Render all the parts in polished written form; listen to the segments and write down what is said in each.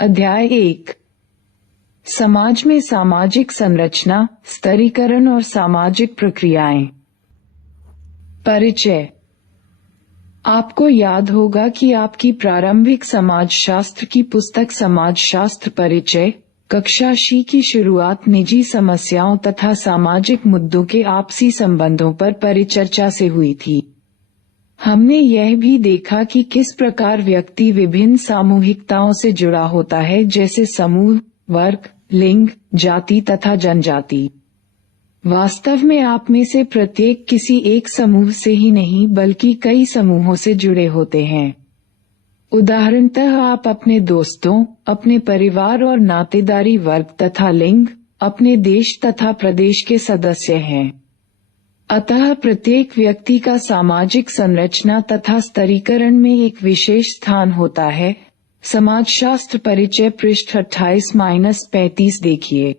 अध्याय 1। समाज में सामाजिक संरचना, स्तरीकरण और सामाजिक प्रक्रियाएं। परिचय। आपको याद होगा कि आपकी प्रारंभिक समाजशास्त्र की पुस्तक समाजशास्त्र परिचय कक्षा सी की शुरुआत निजी समस्याओं तथा सामाजिक मुद्दों के आपसी संबंधों पर परिचर्चा से हुई थी। हमने यह भी देखा कि किस प्रकार व्यक्ति विभिन्न सामूहिकताओं से जुड़ा होता है, जैसे समूह, वर्ग, लिंग, जाति तथा जनजाति। वास्तव में आप में से प्रत्येक किसी एक समूह से ही नहीं बल्कि कई समूहों से जुड़े होते हैं। उदाहरणतः आप अपने दोस्तों, अपने परिवार और नातेदारी वर्ग तथा लिंग, अपने देश तथा प्रदेश के सदस्य हैं। अतः प्रत्येक व्यक्ति का सामाजिक संरचना तथा स्तरीकरण में एक विशेष स्थान होता है। समाजशास्त्र परिचय पृष्ठ 28-35 देखिए।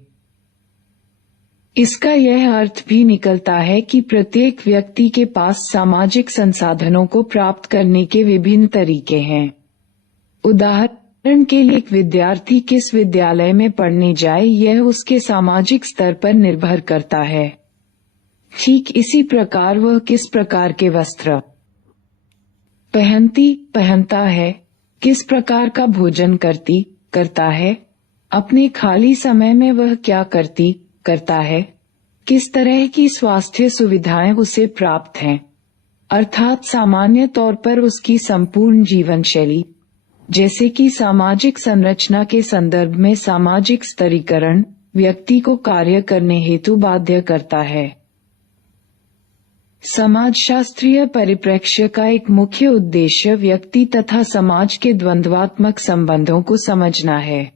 इसका यह अर्थ भी निकलता है कि प्रत्येक व्यक्ति के पास सामाजिक संसाधनों को प्राप्त करने के विभिन्न तरीके हैं। उदाहरण के लिए एक विद्यार्थी किस विद्यालय में पढ़ने जाए यह उसके सामाजिक स्तर पर निर्भर करता है। ठीक इसी प्रकार वह किस प्रकार के वस्त्र पहनता है, किस प्रकार का भोजन करता है, अपने खाली समय में वह क्या करता है, किस तरह की स्वास्थ्य सुविधाएं उसे प्राप्त हैं, अर्थात सामान्य तौर पर उसकी संपूर्ण जीवन शैली। जैसे कि सामाजिक संरचना के संदर्भ में सामाजिक स्तरीकरण व्यक्ति को कार्य करने हेतु बाध्य करता है। समाजशास्त्रीय परिप्रेक्ष्य का एक मुख्य उद्देश्य व्यक्ति तथा समाज के द्वंद्वात्मक संबंधों को समझना है।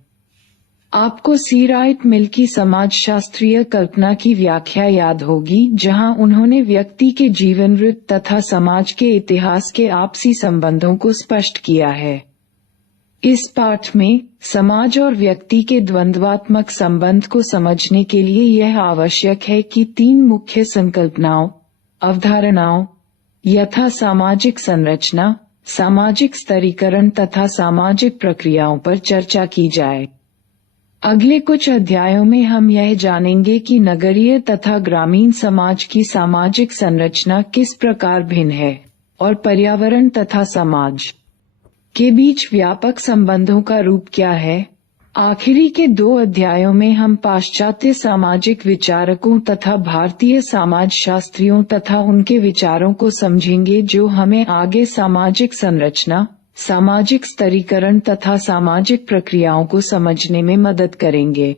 आपको सी राइट मिल की समाजशास्त्रीय कल्पना की व्याख्या याद होगी, जहां उन्होंने व्यक्ति के जीवन वृत्त तथा समाज के इतिहास के आपसी संबंधों को स्पष्ट किया है। इस पाठ में समाज और व्यक्ति के द्वंद्वात्मक संबंध को समझने के लिए यह आवश्यक है कि तीन मुख्य संकल्पनाओं, अवधारणाओं यथा सामाजिक संरचना, सामाजिक स्तरीकरण तथा सामाजिक प्रक्रियाओं पर चर्चा की जाए। अगले कुछ अध्यायों में हम यह जानेंगे कि नगरीय तथा ग्रामीण समाज की सामाजिक संरचना किस प्रकार भिन्न है और पर्यावरण तथा समाज के बीच व्यापक संबंधों का रूप क्या है। आखिरी के दो अध्यायों में हम पाश्चात्य सामाजिक विचारकों तथा भारतीय समाजशास्त्रियों तथा उनके विचारों को समझेंगे, जो हमें आगे सामाजिक संरचना, सामाजिक स्तरीकरण तथा सामाजिक प्रक्रियाओं को समझने में मदद करेंगे।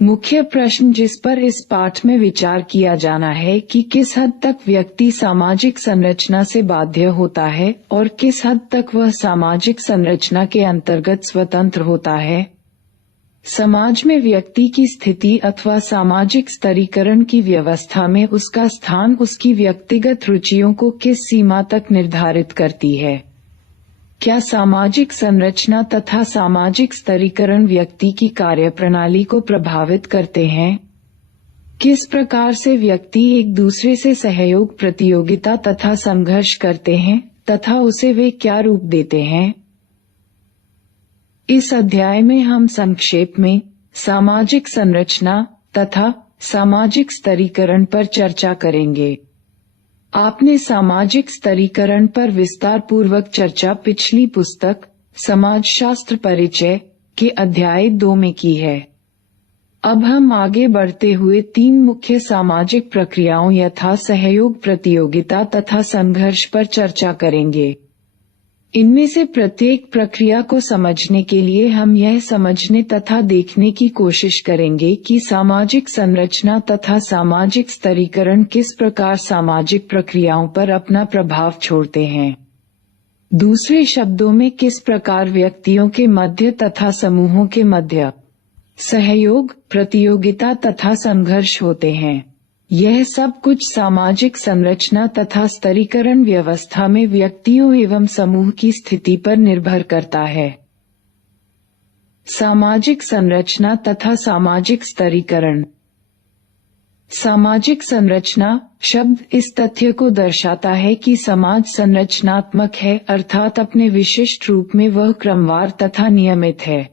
मुख्य प्रश्न जिस पर इस पाठ में विचार किया जाना है कि किस हद तक व्यक्ति सामाजिक संरचना से बाध्य होता है और किस हद तक वह सामाजिक संरचना के अंतर्गत स्वतंत्र होता है। समाज में व्यक्ति की स्थिति अथवा सामाजिक स्तरीकरण की व्यवस्था में उसका स्थान उसकी व्यक्तिगत रुचियों को किस सीमा तक निर्धारित करती है। क्या सामाजिक संरचना तथा सामाजिक स्तरीकरण व्यक्ति की कार्यप्रणाली को प्रभावित करते हैं? किस प्रकार से व्यक्ति एक दूसरे से सहयोग, प्रतियोगिता तथा संघर्ष करते हैं तथा उसे वे क्या रूप देते हैं? इस अध्याय में हम संक्षेप में सामाजिक संरचना तथा सामाजिक स्तरीकरण पर चर्चा करेंगे। आपने सामाजिक स्तरीकरण पर विस्तार पूर्वक चर्चा पिछली पुस्तक समाजशास्त्र परिचय के अध्याय 2 में की है। अब हम आगे बढ़ते हुए तीन मुख्य सामाजिक प्रक्रियाओं यथा सहयोग, प्रतियोगिता तथा संघर्ष पर चर्चा करेंगे। इनमें से प्रत्येक प्रक्रिया को समझने के लिए हम यह समझने तथा देखने की कोशिश करेंगे कि सामाजिक संरचना तथा सामाजिक स्तरीकरण किस प्रकार सामाजिक प्रक्रियाओं पर अपना प्रभाव छोड़ते हैं। दूसरे शब्दों में किस प्रकार व्यक्तियों के मध्य तथा समूहों के मध्य सहयोग, प्रतियोगिता तथा संघर्ष होते हैं। यह सब कुछ सामाजिक संरचना तथा स्तरीकरण व्यवस्था में व्यक्तियों एवं समूह की स्थिति पर निर्भर करता है। सामाजिक संरचना तथा सामाजिक स्तरीकरण। सामाजिक संरचना शब्द इस तथ्य को दर्शाता है कि समाज संरचनात्मक है, अर्थात अपने विशिष्ट रूप में वह क्रमवार तथा नियमित है।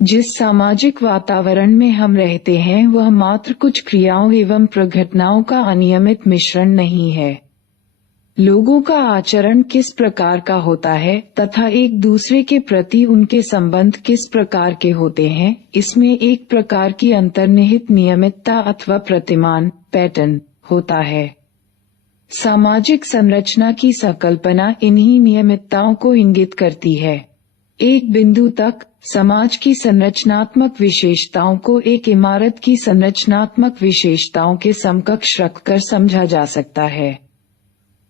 जिस सामाजिक वातावरण में हम रहते हैं वह मात्र कुछ क्रियाओं एवं प्रघटनाओं का अनियमित मिश्रण नहीं है। लोगों का आचरण किस प्रकार का होता है तथा एक दूसरे के प्रति उनके संबंध किस प्रकार के होते हैं, इसमें एक प्रकार की अंतर्निहित नियमितता अथवा प्रतिमान पैटर्न होता है। सामाजिक संरचना की संकल्पना इन्हीं नियमितताओं को इंगित करती है। एक बिंदु तक समाज की संरचनात्मक विशेषताओं को एक इमारत की संरचनात्मक विशेषताओं के समकक्ष रखकर समझा जा सकता है।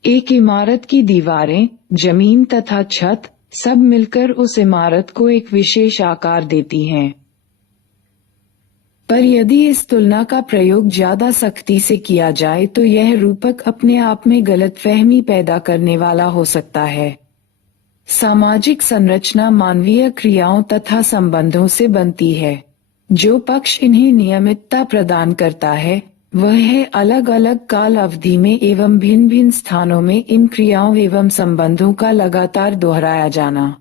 एक इमारत की दीवारें, जमीन तथा छत सब मिलकर उस इमारत को एक विशेष आकार देती हैं। पर यदि इस तुलना का प्रयोग ज्यादा सख्ती से किया जाए तो यह रूपक अपने आप में गलतफहमी पैदा करने वाला हो सकता है। सामाजिक संरचना मानवीय क्रियाओं तथा संबंधों से बनती है। जो पक्ष इन्हें नियमितता प्रदान करता है वह है अलग अलग काल अवधि में एवं भिन्न भिन्न स्थानों में इन क्रियाओं एवं संबंधों का लगातार दोहराया जाना।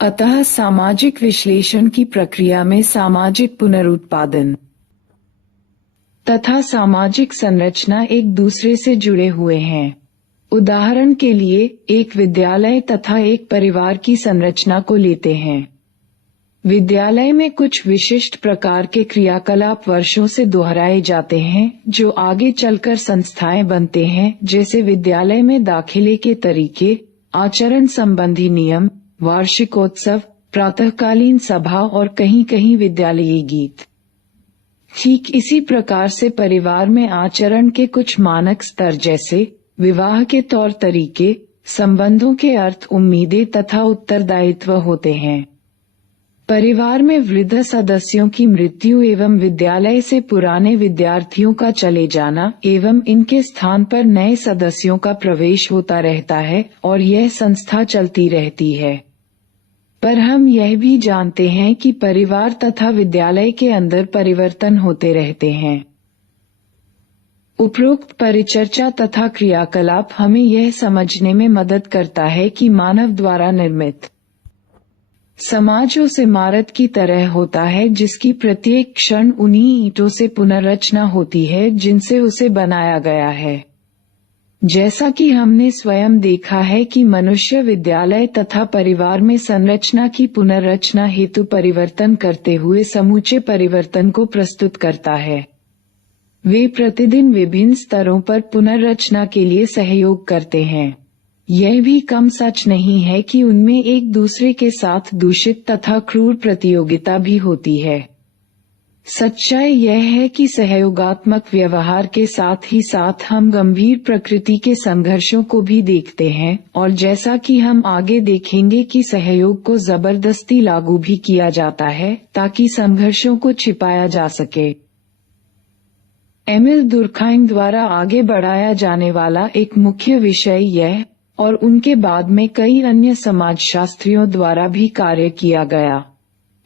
अतः सामाजिक विश्लेषण की प्रक्रिया में सामाजिक पुनरुत्पादन तथा सामाजिक संरचना एक दूसरे से जुड़े हुए हैं। उदाहरण के लिए एक विद्यालय तथा एक परिवार की संरचना को लेते हैं। विद्यालय में कुछ विशिष्ट प्रकार के क्रियाकलाप वर्षों से दोहराए जाते हैं जो आगे चलकर संस्थाएं बनते हैं, जैसे विद्यालय में दाखिले के तरीके, आचरण संबंधी नियम, वार्षिकोत्सव, प्रातःकालीन सभा और कहीं कहीं विद्यालयी गीत। ठीक इसी प्रकार से परिवार में आचरण के कुछ मानक स्तर जैसे विवाह के तौर तरीके, संबंधों के अर्थ, उम्मीदें तथा उत्तरदायित्व होते हैं। परिवार में वृद्ध सदस्यों की मृत्यु एवं विद्यालय से पुराने विद्यार्थियों का चले जाना एवं इनके स्थान पर नए सदस्यों का प्रवेश होता रहता है और यह संस्था चलती रहती है। पर हम यह भी जानते हैं कि परिवार तथा विद्यालय के अंदर परिवर्तन होते रहते हैं। उपरोक्त परिचर्चा तथा क्रियाकलाप हमें यह समझने में मदद करता है कि मानव द्वारा निर्मित समाज उस इमारत की तरह होता है जिसकी प्रत्येक क्षण उन्हीं ईंटों से पुनर्रचना होती है जिनसे उसे बनाया गया है। जैसा कि हमने स्वयं देखा है कि मनुष्य विद्यालय तथा परिवार में संरचना की पुनर्रचना हेतु परिवर्तन करते हुए समूचे परिवर्तन को प्रस्तुत करता है। वे प्रतिदिन विभिन्न स्तरों पर पुनर्रचना के लिए सहयोग करते हैं। यह भी कम सच नहीं है कि उनमें एक दूसरे के साथ दूषित तथा क्रूर प्रतियोगिता भी होती है। सच्चाई यह है कि सहयोगात्मक व्यवहार के साथ ही साथ हम गंभीर प्रकृति के संघर्षों को भी देखते हैं, और जैसा कि हम आगे देखेंगे कि सहयोग को जबरदस्ती लागू भी किया जाता है ताकि संघर्षों को छिपाया जा सके। एमिल दुर्खाइम द्वारा आगे बढ़ाया जाने वाला एक मुख्य विषय यह और उनके बाद में कई अन्य समाजशास्त्रियों द्वारा भी कार्य किया गया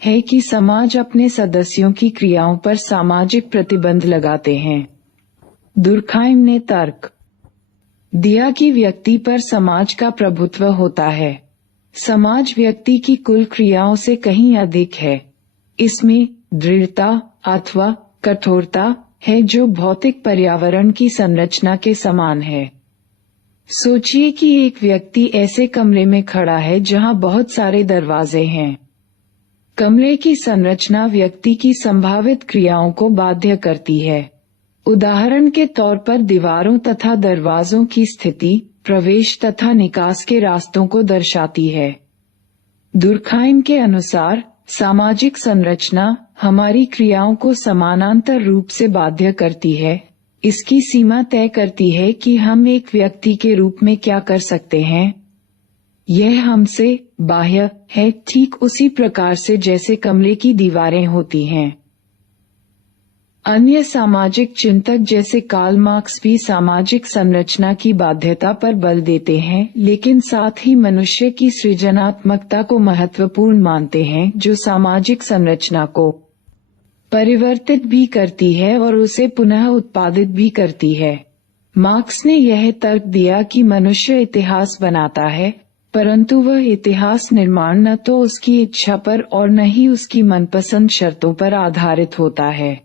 है कि समाज अपने सदस्यों की क्रियाओं पर सामाजिक प्रतिबंध लगाते हैं। दुर्खाइम ने तर्क दिया कि व्यक्ति पर समाज का प्रभुत्व होता है। समाज व्यक्ति की कुल क्रियाओं से कहीं अधिक है। इसमें दृढ़ता अथवा कठोरता है जो भौतिक पर्यावरण की संरचना के समान है। सोचिए कि एक व्यक्ति ऐसे कमरे में खड़ा है जहां बहुत सारे दरवाजे हैं। कमरे की संरचना व्यक्ति की संभावित क्रियाओं को बाध्य करती है। उदाहरण के तौर पर दीवारों तथा दरवाजों की स्थिति प्रवेश तथा निकास के रास्तों को दर्शाती है। दुर्खाइम के अनुसार सामाजिक संरचना हमारी क्रियाओं को समानांतर रूप से बाध्य करती है। इसकी सीमा तय करती है कि हम एक व्यक्ति के रूप में क्या कर सकते हैं। यह हमसे बाह्य है, ठीक उसी प्रकार से जैसे कमरे की दीवारें होती हैं। अन्य सामाजिक चिंतक जैसे कार्ल मार्क्स भी सामाजिक संरचना की बाध्यता पर बल देते हैं, लेकिन साथ ही मनुष्य की सृजनात्मकता को महत्वपूर्ण मानते हैं जो सामाजिक संरचना को परिवर्तित भी करती है और उसे पुनः उत्पादित भी करती है। मार्क्स ने यह तर्क दिया कि मनुष्य इतिहास बनाता है, परंतु वह इतिहास निर्माण न तो उसकी इच्छा पर और न ही उसकी मनपसंद शर्तों पर आधारित होता है।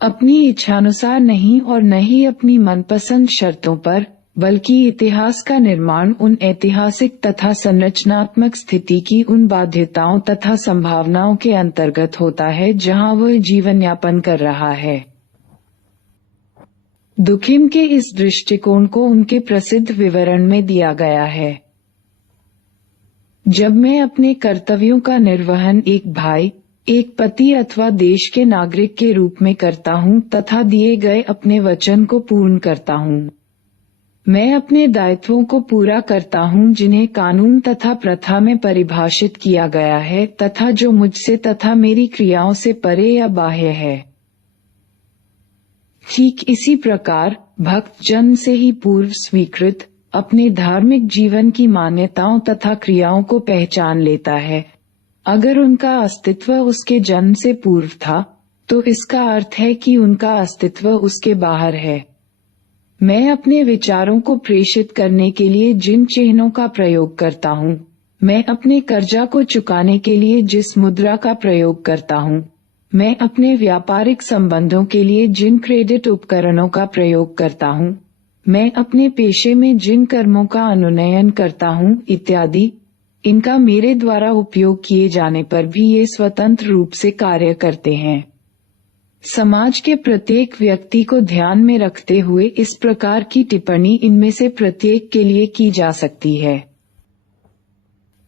अपनी इच्छानुसार नहीं और न ही अपनी मनपसंद शर्तों पर, बल्कि इतिहास का निर्माण उन ऐतिहासिक तथा संरचनात्मक स्थिति की उन बाध्यताओं तथा संभावनाओं के अंतर्गत होता है जहां वह जीवन यापन कर रहा है। दुखिम के इस दृष्टिकोण को उनके प्रसिद्ध विवरण में दिया गया है। जब मैं अपने कर्तव्यों का निर्वहन एक भाई, एक पति अथवा देश के नागरिक के रूप में करता हूँ तथा दिए गए अपने वचन को पूर्ण करता हूँ, मैं अपने दायित्वों को पूरा करता हूँ जिन्हें कानून तथा प्रथा में परिभाषित किया गया है तथा जो मुझसे तथा मेरी क्रियाओं से परे या बाह्य है। ठीक इसी प्रकार भक्त जन्म से ही पूर्व स्वीकृत अपने धार्मिक जीवन की मान्यताओं तथा क्रियाओं को पहचान लेता है। अगर उनका अस्तित्व उसके जन्म से पूर्व था, तो इसका अर्थ है कि उनका अस्तित्व उसके बाहर है। मैं अपने विचारों को प्रेषित करने के लिए जिन चिन्हों का प्रयोग करता हूँ, मैं अपने कर्जा को चुकाने के लिए जिस मुद्रा का प्रयोग करता हूँ, मैं अपने व्यापारिक संबंधों के लिए जिन क्रेडिट उपकरणों का प्रयोग करता हूँ, मैं अपने पेशे में जिन कर्मों का अनुनयन करता हूँ इत्यादि, इनका मेरे द्वारा उपयोग किए जाने पर भी ये स्वतंत्र रूप से कार्य करते हैं। समाज के प्रत्येक व्यक्ति को ध्यान में रखते हुए इस प्रकार की टिप्पणी इनमें से प्रत्येक के लिए की जा सकती है।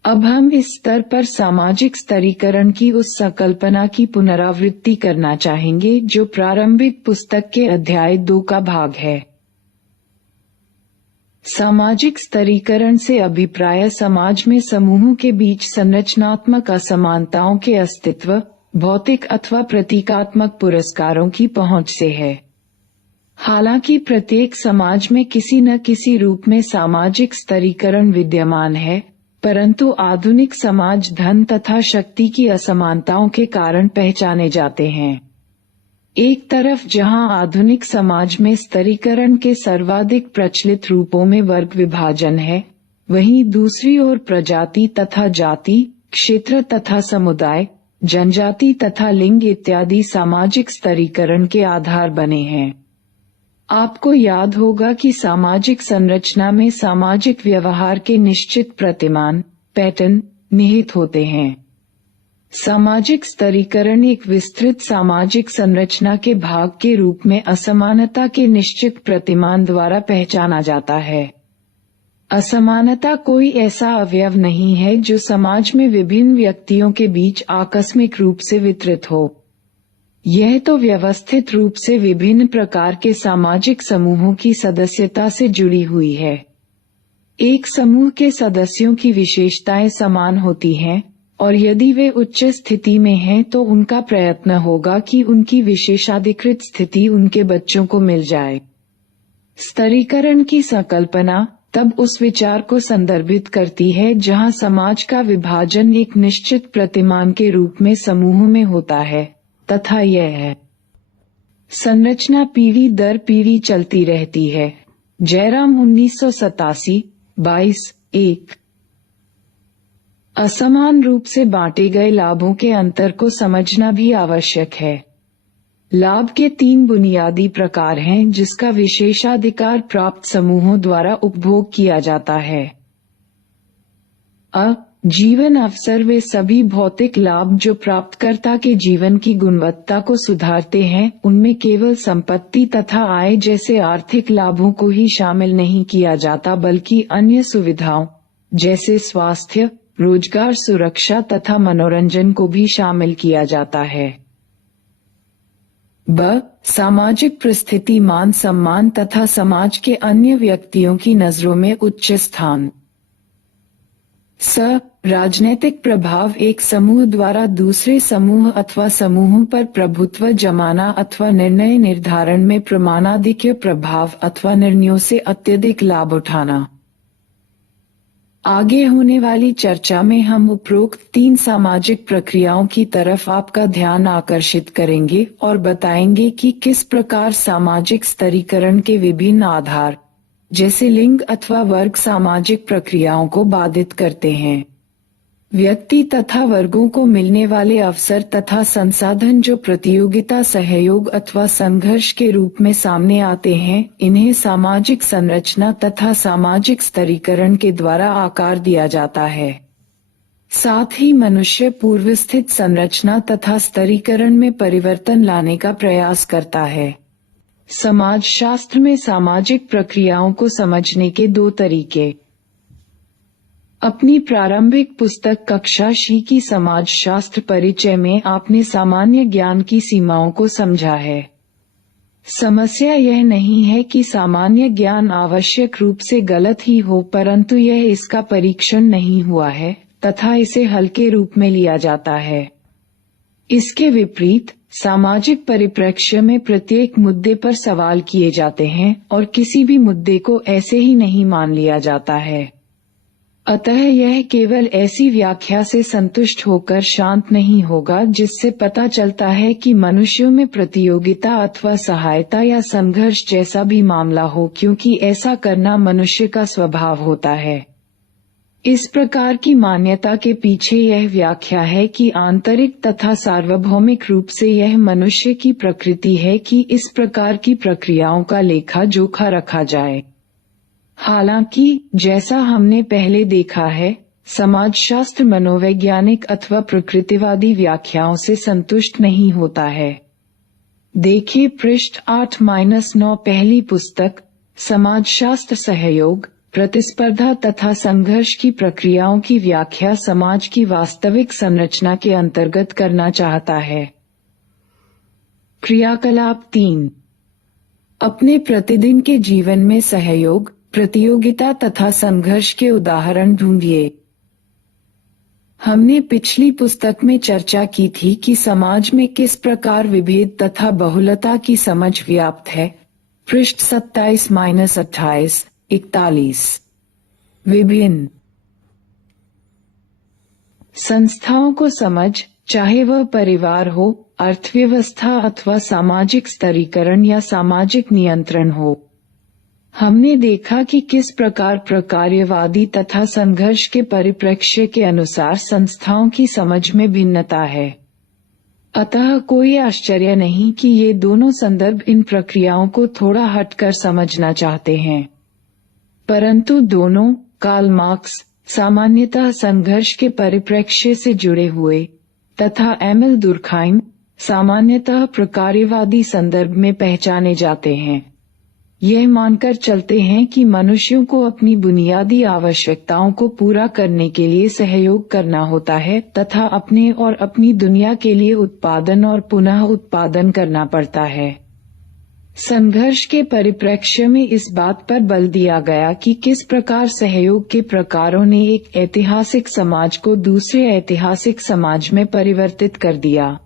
अब हम इस स्तर पर सामाजिक स्तरीकरण की उस संकल्पना की पुनरावृत्ति करना चाहेंगे जो प्रारंभिक पुस्तक के अध्याय 2 का भाग है। सामाजिक स्तरीकरण से अभिप्राय समाज में समूहों के बीच संरचनात्मक असमानताओं के अस्तित्व, भौतिक अथवा प्रतीकात्मक पुरस्कारों की पहुंच से है। हालांकि प्रत्येक समाज में किसी न किसी रूप में सामाजिक स्तरीकरण विद्यमान है, परंतु आधुनिक समाज धन तथा शक्ति की असमानताओं के कारण पहचाने जाते हैं। एक तरफ जहां आधुनिक समाज में स्तरीकरण के सर्वाधिक प्रचलित रूपों में वर्ग विभाजन है, वहीं दूसरी ओर प्रजाति तथा जाति, क्षेत्र तथा समुदाय, जनजाति तथा लिंग इत्यादि सामाजिक स्तरीकरण के आधार बने हैं। आपको याद होगा कि सामाजिक संरचना में सामाजिक व्यवहार के निश्चित प्रतिमान, पैटर्न निहित होते हैं। सामाजिक स्तरीकरण एक विस्तृत सामाजिक संरचना के भाग के रूप में असमानता के निश्चित प्रतिमान द्वारा पहचाना जाता है। असमानता कोई ऐसा अवयव नहीं है जो समाज में विभिन्न व्यक्तियों के बीच आकस्मिक रूप से वितरित हो। यह तो व्यवस्थित रूप से विभिन्न प्रकार के सामाजिक समूहों की सदस्यता से जुड़ी हुई है। एक समूह के सदस्यों की विशेषताएं समान होती हैं, और यदि वे उच्च स्थिति में हैं तो उनका प्रयत्न होगा कि उनकी विशेषाधिकृत स्थिति उनके बच्चों को मिल जाए। स्तरीकरण की संकल्पना तब उस विचार को संदर्भित करती है जहां समाज का विभाजन एक निश्चित प्रतिमान के रूप में समूहों में होता है, तथा यह संरचना पीढ़ी दर पीढ़ी चलती रहती है। जयराम 1987, 22:1। असमान रूप से बांटे गए लाभों के अंतर को समझना भी आवश्यक है। लाभ के 3 बुनियादी प्रकार हैं जिसका विशेषाधिकार प्राप्त समूहों द्वारा उपभोग किया जाता है। जीवन अवसर वे सभी भौतिक लाभ जो प्राप्तकर्ता के जीवन की गुणवत्ता को सुधारते हैं, उनमें केवल संपत्ति तथा आय जैसे आर्थिक लाभों को ही शामिल नहीं किया जाता, बल्कि अन्य सुविधाओं जैसे स्वास्थ्य, रोजगार, सुरक्षा तथा मनोरंजन को भी शामिल किया जाता है। सामाजिक परिस्थिति, मान सम्मान तथा समाज के अन्य व्यक्तियों की नजरों में उच्च स्थान। राजनीतिक प्रभाव एक समूह द्वारा दूसरे समूह अथवा समूहों पर प्रभुत्व जमाना अथवा निर्णय निर्धारण में प्रमाणाधिक्य प्रभाव अथवा निर्णयों से अत्यधिक लाभ उठाना। आगे होने वाली चर्चा में हम उपरोक्त 3 सामाजिक प्रक्रियाओं की तरफ आपका ध्यान आकर्षित करेंगे और बताएंगे कि किस प्रकार सामाजिक स्तरीकरण के विभिन्न आधार, जैसे लिंग अथवा वर्ग, सामाजिक प्रक्रियाओं को बाधित करते हैं। व्यक्ति तथा वर्गों को मिलने वाले अवसर तथा संसाधन जो प्रतियोगिता, सहयोग अथवा संघर्ष के रूप में सामने आते हैं, इन्हें सामाजिक संरचना तथा सामाजिक स्तरीकरण के द्वारा आकार दिया जाता है। साथ ही मनुष्य पूर्वस्थित संरचना तथा स्तरीकरण में परिवर्तन लाने का प्रयास करता है। समाजशास्त्र में सामाजिक प्रक्रियाओं को समझने के 2 तरीके। अपनी प्रारंभिक पुस्तक कक्षा शी की समाजशास्त्र परिचय में आपने सामान्य ज्ञान की सीमाओं को समझा है। समस्या यह नहीं है कि सामान्य ज्ञान आवश्यक रूप से गलत ही हो, परंतु यह इसका परीक्षण नहीं हुआ है तथा इसे हल्के रूप में लिया जाता है। इसके विपरीत सामाजिक परिप्रेक्ष्य में प्रत्येक मुद्दे पर सवाल किए जाते हैं और किसी भी मुद्दे को ऐसे ही नहीं मान लिया जाता है। अतः यह केवल ऐसी व्याख्या से संतुष्ट होकर शांत नहीं होगा जिससे पता चलता है कि मनुष्यों में प्रतियोगिता अथवा सहायता या संघर्ष जैसा भी मामला हो, क्योंकि ऐसा करना मनुष्य का स्वभाव होता है। इस प्रकार की मान्यता के पीछे यह व्याख्या है कि आंतरिक तथा सार्वभौमिक रूप से यह मनुष्य की प्रकृति है कि इस प्रकार की प्रक्रियाओं का लेखा जोखा रखा जाए। हालांकि जैसा हमने पहले देखा है, समाजशास्त्र मनोवैज्ञानिक अथवा प्रकृतिवादी व्याख्याओं से संतुष्ट नहीं होता है। देखिए पृष्ठ 8-9 पहली पुस्तक, समाजशास्त्र सहयोग, प्रतिस्पर्धा तथा संघर्ष की प्रक्रियाओं की व्याख्या समाज की वास्तविक संरचना के अंतर्गत करना चाहता है। क्रियाकलाप 3। अपने प्रतिदिन के जीवन में सहयोग, प्रतियोगिता तथा संघर्ष के उदाहरण ढूंढिए। हमने पिछली पुस्तक में चर्चा की थी कि समाज में किस प्रकार विभेद तथा बहुलता की समझ व्याप्त है। पृष्ठ 27-28, 41। विभिन्न संस्थाओं को समझ, चाहे वह परिवार हो, अर्थव्यवस्था अथवा सामाजिक स्तरीकरण या सामाजिक नियंत्रण हो। हमने देखा कि किस प्रकार प्रकार्यवादी तथा संघर्ष के परिप्रेक्ष्य के अनुसार संस्थाओं की समझ में भिन्नता है। अतः कोई आश्चर्य नहीं कि ये दोनों संदर्भ इन प्रक्रियाओं को थोड़ा हटकर समझना चाहते हैं, परंतु दोनों, कार्ल मार्क्स, सामान्यतः संघर्ष के परिप्रेक्ष्य से जुड़े हुए, तथा एमिल दुर्खाइम, सामान्यतः प्रकार्यवादी संदर्भ में पहचाने जाते हैं। यह मानकर चलते हैं कि मनुष्यों को अपनी बुनियादी आवश्यकताओं को पूरा करने के लिए सहयोग करना होता है तथा अपने और अपनी दुनिया के लिए उत्पादन और पुनः उत्पादन करना पड़ता है। संघर्ष के परिप्रेक्ष्य में इस बात पर बल दिया गया कि किस प्रकार सहयोग के प्रकारों ने एक ऐतिहासिक समाज को दूसरे ऐतिहासिक समाज में परिवर्तित कर दिया।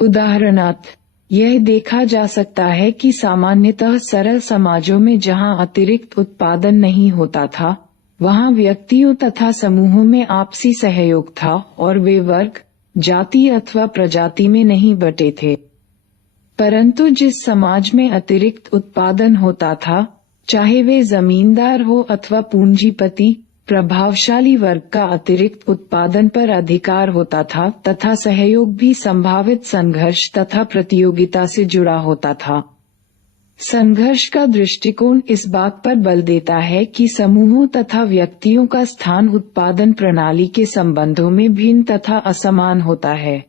उदाहरणार्थ, यह देखा जा सकता है कि सामान्यतः सरल समाजों में जहां अतिरिक्त उत्पादन नहीं होता था, वहां व्यक्तियों तथा समूहों में आपसी सहयोग था और वे वर्ग, जाति अथवा प्रजाति में नहीं बटे थे। परंतु जिस समाज में अतिरिक्त उत्पादन होता था, चाहे वे जमींदार हो अथवा पूंजीपति, प्रभावशाली वर्ग का अतिरिक्त उत्पादन पर अधिकार होता था तथा सहयोग भी संभावित संघर्ष तथा प्रतियोगिता से जुड़ा होता था। संघर्ष का दृष्टिकोण इस बात पर बल देता है कि समूहों तथा व्यक्तियों का स्थान उत्पादन प्रणाली के संबंधों में भिन्न तथा असमान होता है।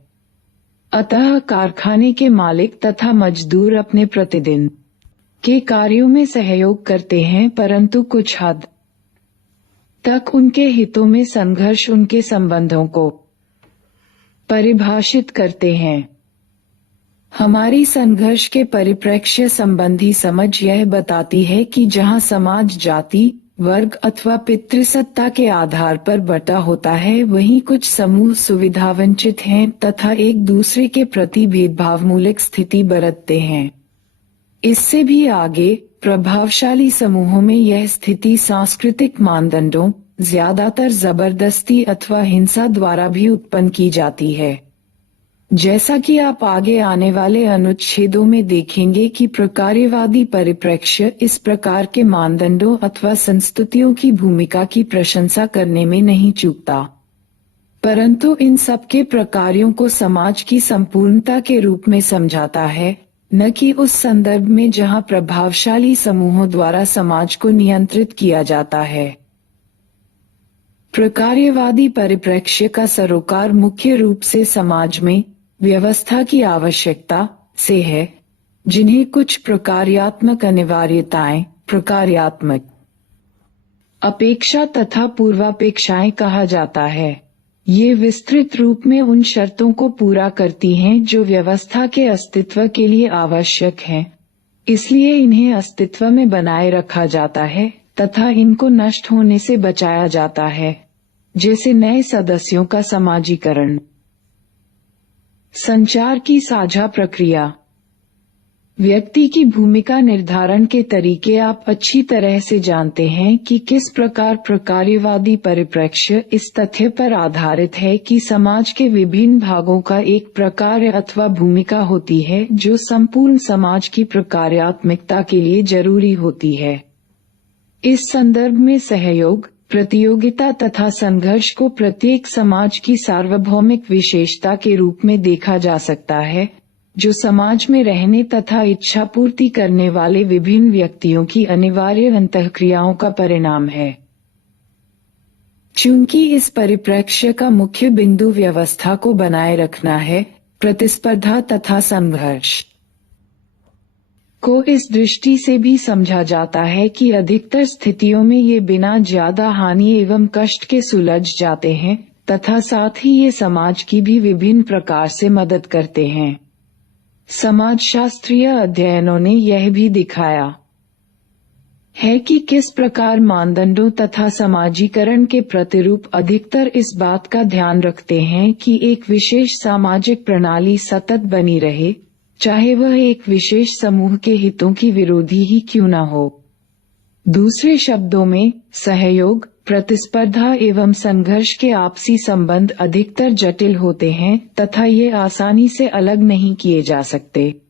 अतः कारखाने के मालिक तथा मजदूर अपने प्रतिदिन के कार्यों में सहयोग करते हैं, परंतु कुछ हद तक उनके हितों में संघर्ष उनके संबंधों को परिभाषित करते हैं। हमारी संघर्ष के परिप्रेक्ष्य संबंधी समझ यह बताती है कि जहां समाज जाति, वर्ग अथवा पितृसत्ता के आधार पर बटा होता है, वहीं कुछ समूह सुविधावंचित हैं तथा एक दूसरे के प्रति भेदभावमूलक स्थिति बरतते हैं। इससे भी आगे प्रभावशाली समूहों में यह स्थिति सांस्कृतिक मानदंडों, ज्यादातर जबरदस्ती अथवा हिंसा द्वारा भी उत्पन्न की जाती है। जैसा कि आप आगे आने वाले अनुच्छेदों में देखेंगे कि प्रकार्यवादी परिप्रेक्ष्य इस प्रकार के मानदंडों अथवा संस्तुतियों की भूमिका की प्रशंसा करने में नहीं चूकता, परंतु इन सब के प्रकारों को समाज की संपूर्णता के रूप में समझाता है, न कि उस संदर्भ में जहां प्रभावशाली समूहों द्वारा समाज को नियंत्रित किया जाता है। प्रकार्यवादी परिप्रेक्ष्य का सरोकार मुख्य रूप से समाज में व्यवस्था की आवश्यकता से है, जिन्हें कुछ प्रकार्यात्मक अनिवार्यताएं, प्रकार्यात्मक अपेक्षा तथा पूर्वापेक्षाएं कहा जाता है। ये विस्तृत रूप में उन शर्तों को पूरा करती हैं जो व्यवस्था के अस्तित्व के लिए आवश्यक हैं, इसलिए इन्हें अस्तित्व में बनाए रखा जाता है तथा इनको नष्ट होने से बचाया जाता है, जैसे नए सदस्यों का समाजीकरण। संचार की साझा प्रक्रिया। व्यक्ति की भूमिका निर्धारण के तरीके आप अच्छी तरह से जानते हैं कि किस प्रकार प्रकार्यवादी परिप्रेक्ष्य इस तथ्य पर आधारित है कि समाज के विभिन्न भागों का एक प्रकार अथवा भूमिका होती है जो संपूर्ण समाज की प्रकार्यात्मकता के लिए जरूरी होती है। इस संदर्भ में सहयोग, प्रतियोगिता तथा संघर्ष को प्रत्येक समाज की सार्वभौमिक विशेषता के रूप में देखा जा सकता है, जो समाज में रहने तथा इच्छा पूर्ति करने वाले विभिन्न व्यक्तियों की अनिवार्य अंतःक्रियाओं का परिणाम है। चूंकि इस परिप्रेक्ष्य का मुख्य बिंदु व्यवस्था को बनाए रखना है, प्रतिस्पर्धा तथा संघर्ष को इस दृष्टि से भी समझा जाता है कि अधिकतर स्थितियों में ये बिना ज्यादा हानि एवं कष्ट के सुलझ जाते हैं तथा साथ ही ये समाज की भी विभिन्न प्रकार से मदद करते हैं। समाजशास्त्रीय अध्ययनों ने यह भी दिखाया है कि किस प्रकार मानदंडों तथा समाजीकरण के प्रतिरूप अधिकतर इस बात का ध्यान रखते हैं कि एक विशेष सामाजिक प्रणाली सतत बनी रहे, चाहे वह एक विशेष समूह के हितों की विरोधी ही क्यों न हो। दूसरे शब्दों में, सहयोग, प्रतिस्पर्धा एवं संघर्ष के आपसी संबंध अधिकतर जटिल होते हैं तथा ये आसानी से अलग नहीं किए जा सकते।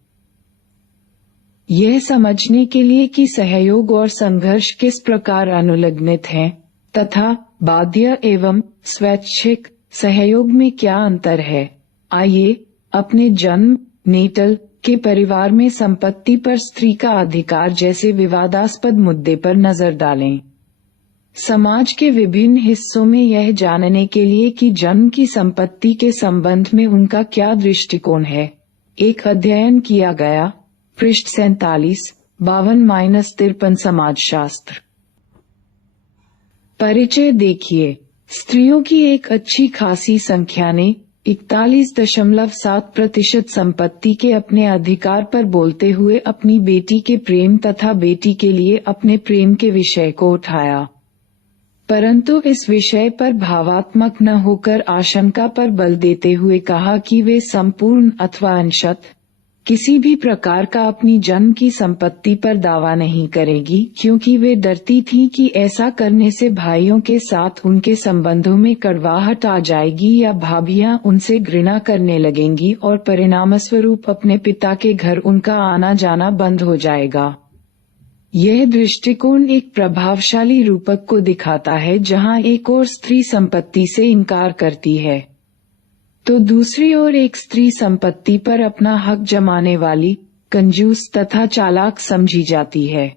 यह समझने के लिए कि सहयोग और संघर्ष किस प्रकार अनुलग्नित हैं तथा बाध्य एवं स्वैच्छिक सहयोग में क्या अंतर है, आइए अपने जन्म, नेटल के परिवार में संपत्ति पर स्त्री का अधिकार जैसे विवादास्पद मुद्दे पर नजर डालें। समाज के विभिन्न हिस्सों में यह जानने के लिए कि जन्म की संपत्ति के संबंध में उनका क्या दृष्टिकोण है, एक अध्ययन किया गया। पृष्ठ 47-52-53 समाजशास्त्र। परिचय देखिए। स्त्रियों की एक अच्छी खासी संख्या ने 41.7% संपत्ति के अपने अधिकार पर बोलते हुए अपनी बेटी के प्रेम तथा बेटी के लिए अपने प्रेम के विषय को उठाया, परंतु इस विषय पर भावात्मक न होकर आशंका पर बल देते हुए कहा कि वे संपूर्ण अथवा अंशतः किसी भी प्रकार का अपनी जन्म की संपत्ति पर दावा नहीं करेगी, क्योंकि वे डरती थीं कि ऐसा करने से भाइयों के साथ उनके संबंधों में कड़वाहट आ जाएगी या भाभियां उनसे घृणा करने लगेंगी और परिणामस्वरूप अपने पिता के घर उनका आना जाना बंद हो जाएगा। यह दृष्टिकोण एक प्रभावशाली रूपक को दिखाता है जहां एक और स्त्री संपत्ति से इनकार करती है, तो दूसरी ओर एक स्त्री संपत्ति पर अपना हक जमाने वाली, कंजूस तथा चालाक समझी जाती है।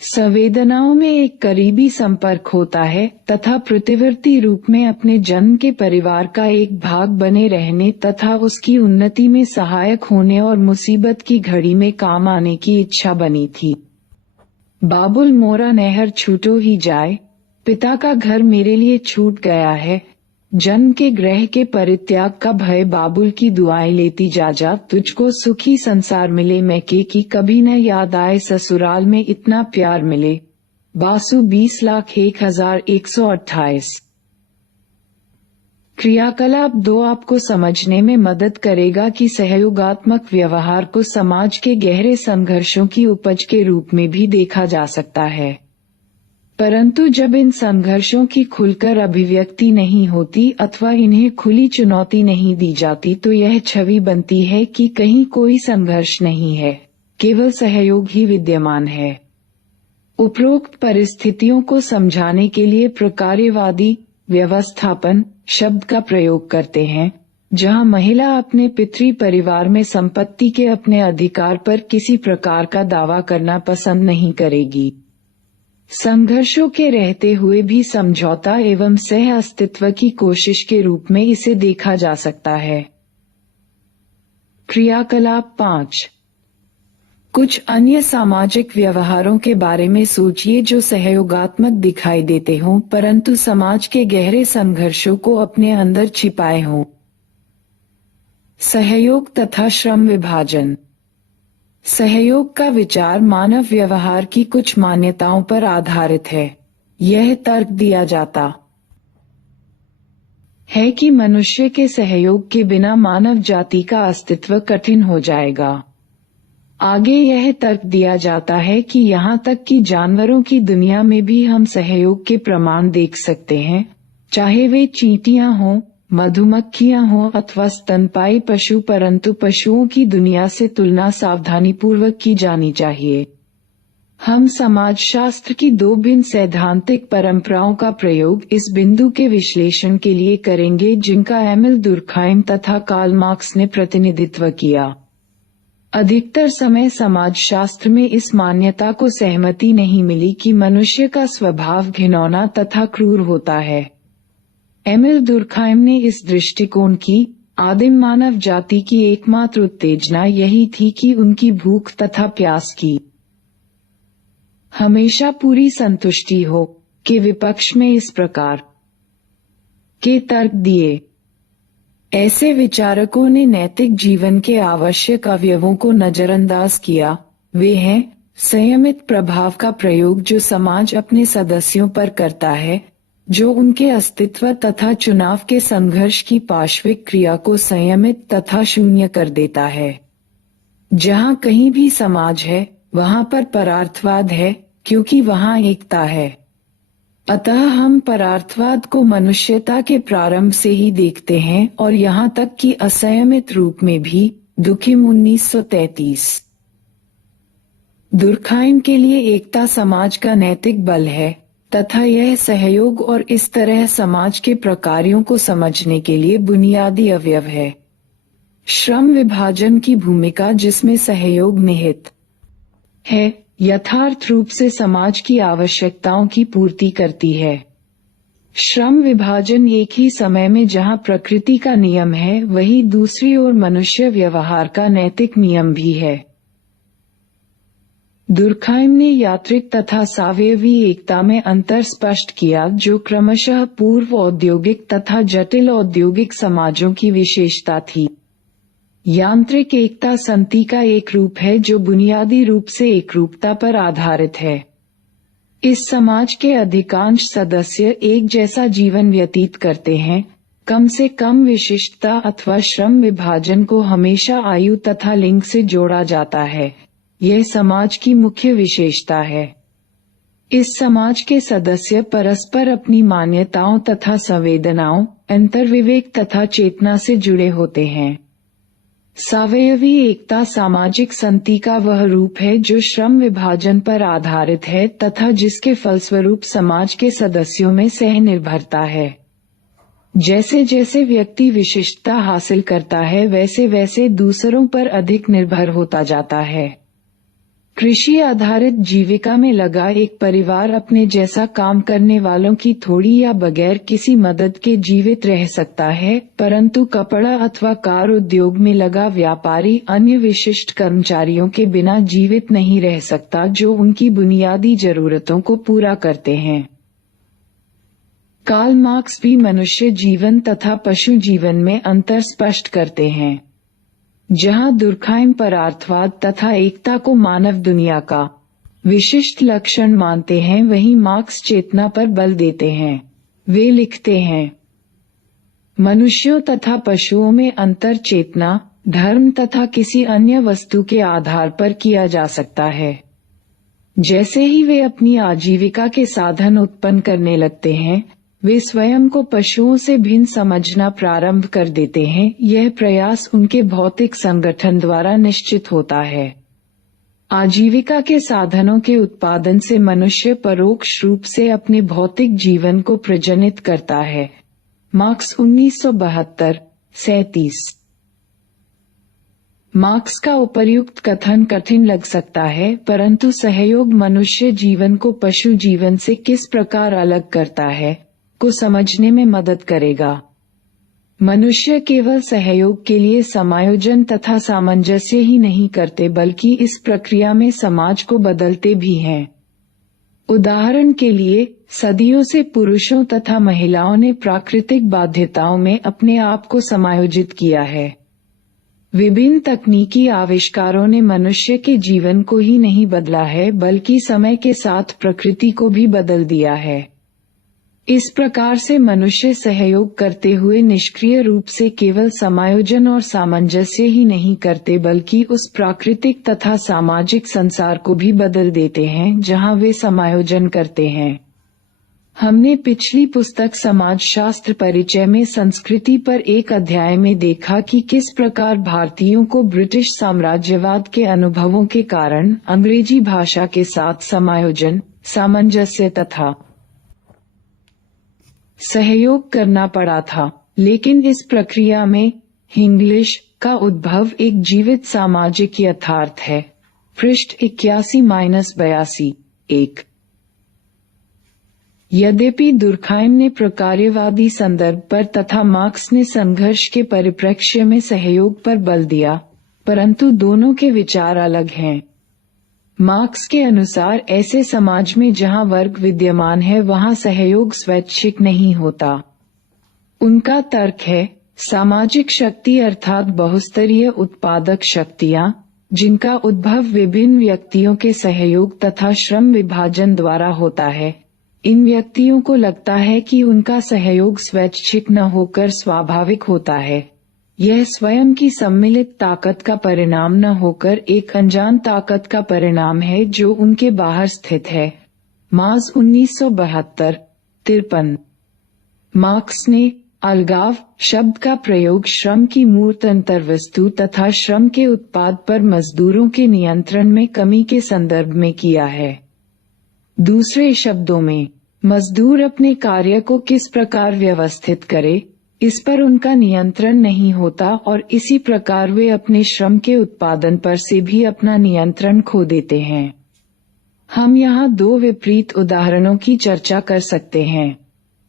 संवेदनाओं में एक करीबी संपर्क होता है तथा प्रतिवर्ती रूप में अपने जन्म के परिवार का एक भाग बने रहने तथा उसकी उन्नति में सहायक होने और मुसीबत की घड़ी में काम आने की इच्छा बनी थी। बाबुल मोरा नहर छूटो ही जाए, पिता का घर मेरे लिए छूट गया है, जन्म के ग्रह के परित्याग का भय बाबुल की दुआएं लेती जा, तुझको सुखी संसार मिले मैके की कभी न याद आए ससुराल में इतना प्यार मिले। बासु 20,01,128। क्रियाकलाप 2 आपको समझने में मदद करेगा कि सहयोगात्मक व्यवहार को समाज के गहरे संघर्षों की उपज के रूप में भी देखा जा सकता है। परंतु जब इन संघर्षों की खुलकर अभिव्यक्ति नहीं होती अथवा इन्हें खुली चुनौती नहीं दी जाती तो यह छवि बनती है कि कहीं कोई संघर्ष नहीं है, केवल सहयोग ही विद्यमान है। उपरोक्त परिस्थितियों को समझाने के लिए प्रकार्यवादी व्यवस्थापन शब्द का प्रयोग करते हैं, जहां महिला अपने पितृ परिवार में संपत्ति के अपने अधिकार पर किसी प्रकार का दावा करना पसंद नहीं करेगी। संघर्षों के रहते हुए भी समझौता एवं सह अस्तित्व की कोशिश के रूप में इसे देखा जा सकता है। क्रियाकलाप 5। कुछ अन्य सामाजिक व्यवहारों के बारे में सोचिए जो सहयोगात्मक दिखाई देते हों परंतु समाज के गहरे संघर्षों को अपने अंदर छिपाए हों। सहयोग तथा श्रम विभाजन। सहयोग का विचार मानव व्यवहार की कुछ मान्यताओं पर आधारित है। यह तर्क दिया जाता है कि मनुष्य के सहयोग के बिना मानव जाति का अस्तित्व कठिन हो जाएगा। आगे यह तर्क दिया जाता है कि यहाँ तक कि जानवरों की दुनिया में भी हम सहयोग के प्रमाण देख सकते हैं, चाहे वे चींटियां हों, मधुमक्खियां हों अथवा स्तनपायी पशु, परंतु पशुओं की दुनिया से तुलना सावधानीपूर्वक की जानी चाहिए। हम समाजशास्त्र की दो भिन्न सैद्धांतिक परंपराओं का प्रयोग इस बिंदु के विश्लेषण के लिए करेंगे जिनका एमिल दुर्खाइम तथा कार्ल मार्क्स ने प्रतिनिधित्व किया। अधिकतर समय समाजशास्त्र में इस मान्यता को सहमति नहीं मिली कि मनुष्य का स्वभाव घिनौना तथा क्रूर होता है। एमिल दुर्खाइम ने इस दृष्टिकोण की आदिम मानव जाति की एकमात्र उत्तेजना यही थी कि उनकी भूख तथा प्यास की हमेशा पूरी संतुष्टि हो, के विपक्ष में इस प्रकार के तर्क दिए। ऐसे विचारकों ने नैतिक जीवन के आवश्यक अवयवों को नजरअंदाज किया। वे हैं संयमित प्रभाव का प्रयोग जो समाज अपने सदस्यों पर करता है, जो उनके अस्तित्व तथा चुनाव के संघर्ष की पार्श्विक क्रिया को संयमित तथा शून्य कर देता है। जहाँ कहीं भी समाज है वहाँ पर परार्थवाद है, क्योंकि वहाँ एकता है। अतः हम परार्थवाद को मनुष्यता के प्रारंभ से ही देखते हैं और यहाँ तक कि असंयमित रूप में भी। दुखिम 1933। दुर्खाइम के लिए एकता समाज का नैतिक बल है तथा यह सहयोग और इस तरह समाज के प्रकारों को समझने के लिए बुनियादी अवयव है। श्रम विभाजन की भूमिका जिसमें सहयोग निहित है, यथार्थ रूप से समाज की आवश्यकताओं की पूर्ति करती है। श्रम विभाजन एक ही समय में जहां प्रकृति का नियम है वही दूसरी ओर मनुष्य व्यवहार का नैतिक नियम भी है। दुर्खाइम ने यात्रिक तथा सावयवी एकता में अंतर स्पष्ट किया जो क्रमशः पूर्व औद्योगिक तथा जटिल औद्योगिक समाजों की विशेषता थी। यांत्रिक एकता संति का एक रूप है जो बुनियादी रूप से एकरूपता पर आधारित है। इस समाज के अधिकांश सदस्य एक जैसा जीवन व्यतीत करते हैं। कम से कम विशिष्टता अथवा श्रम विभाजन को हमेशा आयु तथा लिंग से जोड़ा जाता है। यह समाज की मुख्य विशेषता है। इस समाज के सदस्य परस्पर अपनी मान्यताओं तथा संवेदनाओं, अंतर्विवेक तथा चेतना से जुड़े होते हैं। सावयवी एकता सामाजिक संति का वह रूप है जो श्रम विभाजन पर आधारित है तथा जिसके फलस्वरूप समाज के सदस्यों में सह निर्भरता है। जैसे जैसे व्यक्ति विशिष्टता हासिल करता है वैसे वैसे दूसरों पर अधिक निर्भर होता जाता है। कृषि आधारित जीविका में लगा एक परिवार अपने जैसा काम करने वालों की थोड़ी या बगैर किसी मदद के जीवित रह सकता है, परंतु कपड़ा अथवा कार उद्योग में लगा व्यापारी अन्य विशिष्ट कर्मचारियों के बिना जीवित नहीं रह सकता जो उनकी बुनियादी जरूरतों को पूरा करते हैं। कार्ल मार्क्स भी मनुष्य जीवन तथा पशु जीवन में अंतर स्पष्ट करते हैं। जहां दुर्खाइम परार्थवाद तथा एकता को मानव दुनिया का विशिष्ट लक्षण मानते हैं वहीं मार्क्स चेतना पर बल देते हैं। वे लिखते हैं, मनुष्यों तथा पशुओं में अंतर चेतना, धर्म तथा किसी अन्य वस्तु के आधार पर किया जा सकता है। जैसे ही वे अपनी आजीविका के साधन उत्पन्न करने लगते हैं, वे स्वयं को पशुओं से भिन्न समझना प्रारंभ कर देते हैं। यह प्रयास उनके भौतिक संगठन द्वारा निश्चित होता है। आजीविका के साधनों के उत्पादन से मनुष्य परोक्ष रूप से अपने भौतिक जीवन को प्रजनित करता है। मार्क्स 1972-37। मार्क्स का उपर्युक्त कथन कठिन लग सकता है, परंतु सहयोग मनुष्य जीवन को पशु जीवन से किस प्रकार अलग करता है को समझने में मदद करेगा। मनुष्य केवल सहयोग के लिए समायोजन तथा सामंजस्य ही नहीं करते, बल्कि इस प्रक्रिया में समाज को बदलते भी हैं। उदाहरण के लिए, सदियों से पुरुषों तथा महिलाओं ने प्राकृतिक बाध्यताओं में अपने आप को समायोजित किया है। विभिन्न तकनीकी आविष्कारों ने मनुष्य के जीवन को ही नहीं बदला है, बल्कि समय के साथ प्रकृति को भी बदल दिया है। इस प्रकार से मनुष्य सहयोग करते हुए निष्क्रिय रूप से केवल समायोजन और सामंजस्य ही नहीं करते, बल्कि उस प्राकृतिक तथा सामाजिक संसार को भी बदल देते हैं जहां वे समायोजन करते हैं। हमने पिछली पुस्तक समाजशास्त्र परिचय में संस्कृति पर एक अध्याय में देखा कि किस प्रकार भारतीयों को ब्रिटिश साम्राज्यवाद के अनुभवों के कारण अंग्रेजी भाषा के साथ समायोजन, सामंजस्य तथा सहयोग करना पड़ा था। लेकिन इस प्रक्रिया में हिंग्लिश का उद्भव एक जीवित सामाजिक यथार्थ है। पृष्ठ 81-82। 1। यद्यपि दुर्खाइम ने प्रकार्यवादी संदर्भ पर तथा मार्क्स ने संघर्ष के परिप्रेक्ष्य में सहयोग पर बल दिया, परंतु दोनों के विचार अलग हैं। मार्क्स के अनुसार ऐसे समाज में जहां वर्ग विद्यमान है वहां सहयोग स्वैच्छिक नहीं होता। उनका तर्क है, सामाजिक शक्ति अर्थात बहुस्तरीय उत्पादक शक्तियां, जिनका उद्भव विभिन्न व्यक्तियों के सहयोग तथा श्रम विभाजन द्वारा होता है, इन व्यक्तियों को लगता है कि उनका सहयोग स्वैच्छिक न होकर स्वाभाविक होता है। यह स्वयं की सम्मिलित ताकत का परिणाम न होकर एक अनजान ताकत का परिणाम है जो उनके बाहर स्थित है। मार्क्स 1972-53। मार्क्स ने अलगाव शब्द का प्रयोग श्रम की मूर्त अंतर्वस्तु तथा श्रम के उत्पाद पर मजदूरों के नियंत्रण में कमी के संदर्भ में किया है। दूसरे शब्दों में, मजदूर अपने कार्य को किस प्रकार व्यवस्थित करे, इस पर उनका नियंत्रण नहीं होता और इसी प्रकार वे अपने श्रम के उत्पादन पर से भी अपना नियंत्रण खो देते हैं। हम यहाँ दो विपरीत उदाहरणों की चर्चा कर सकते हैं।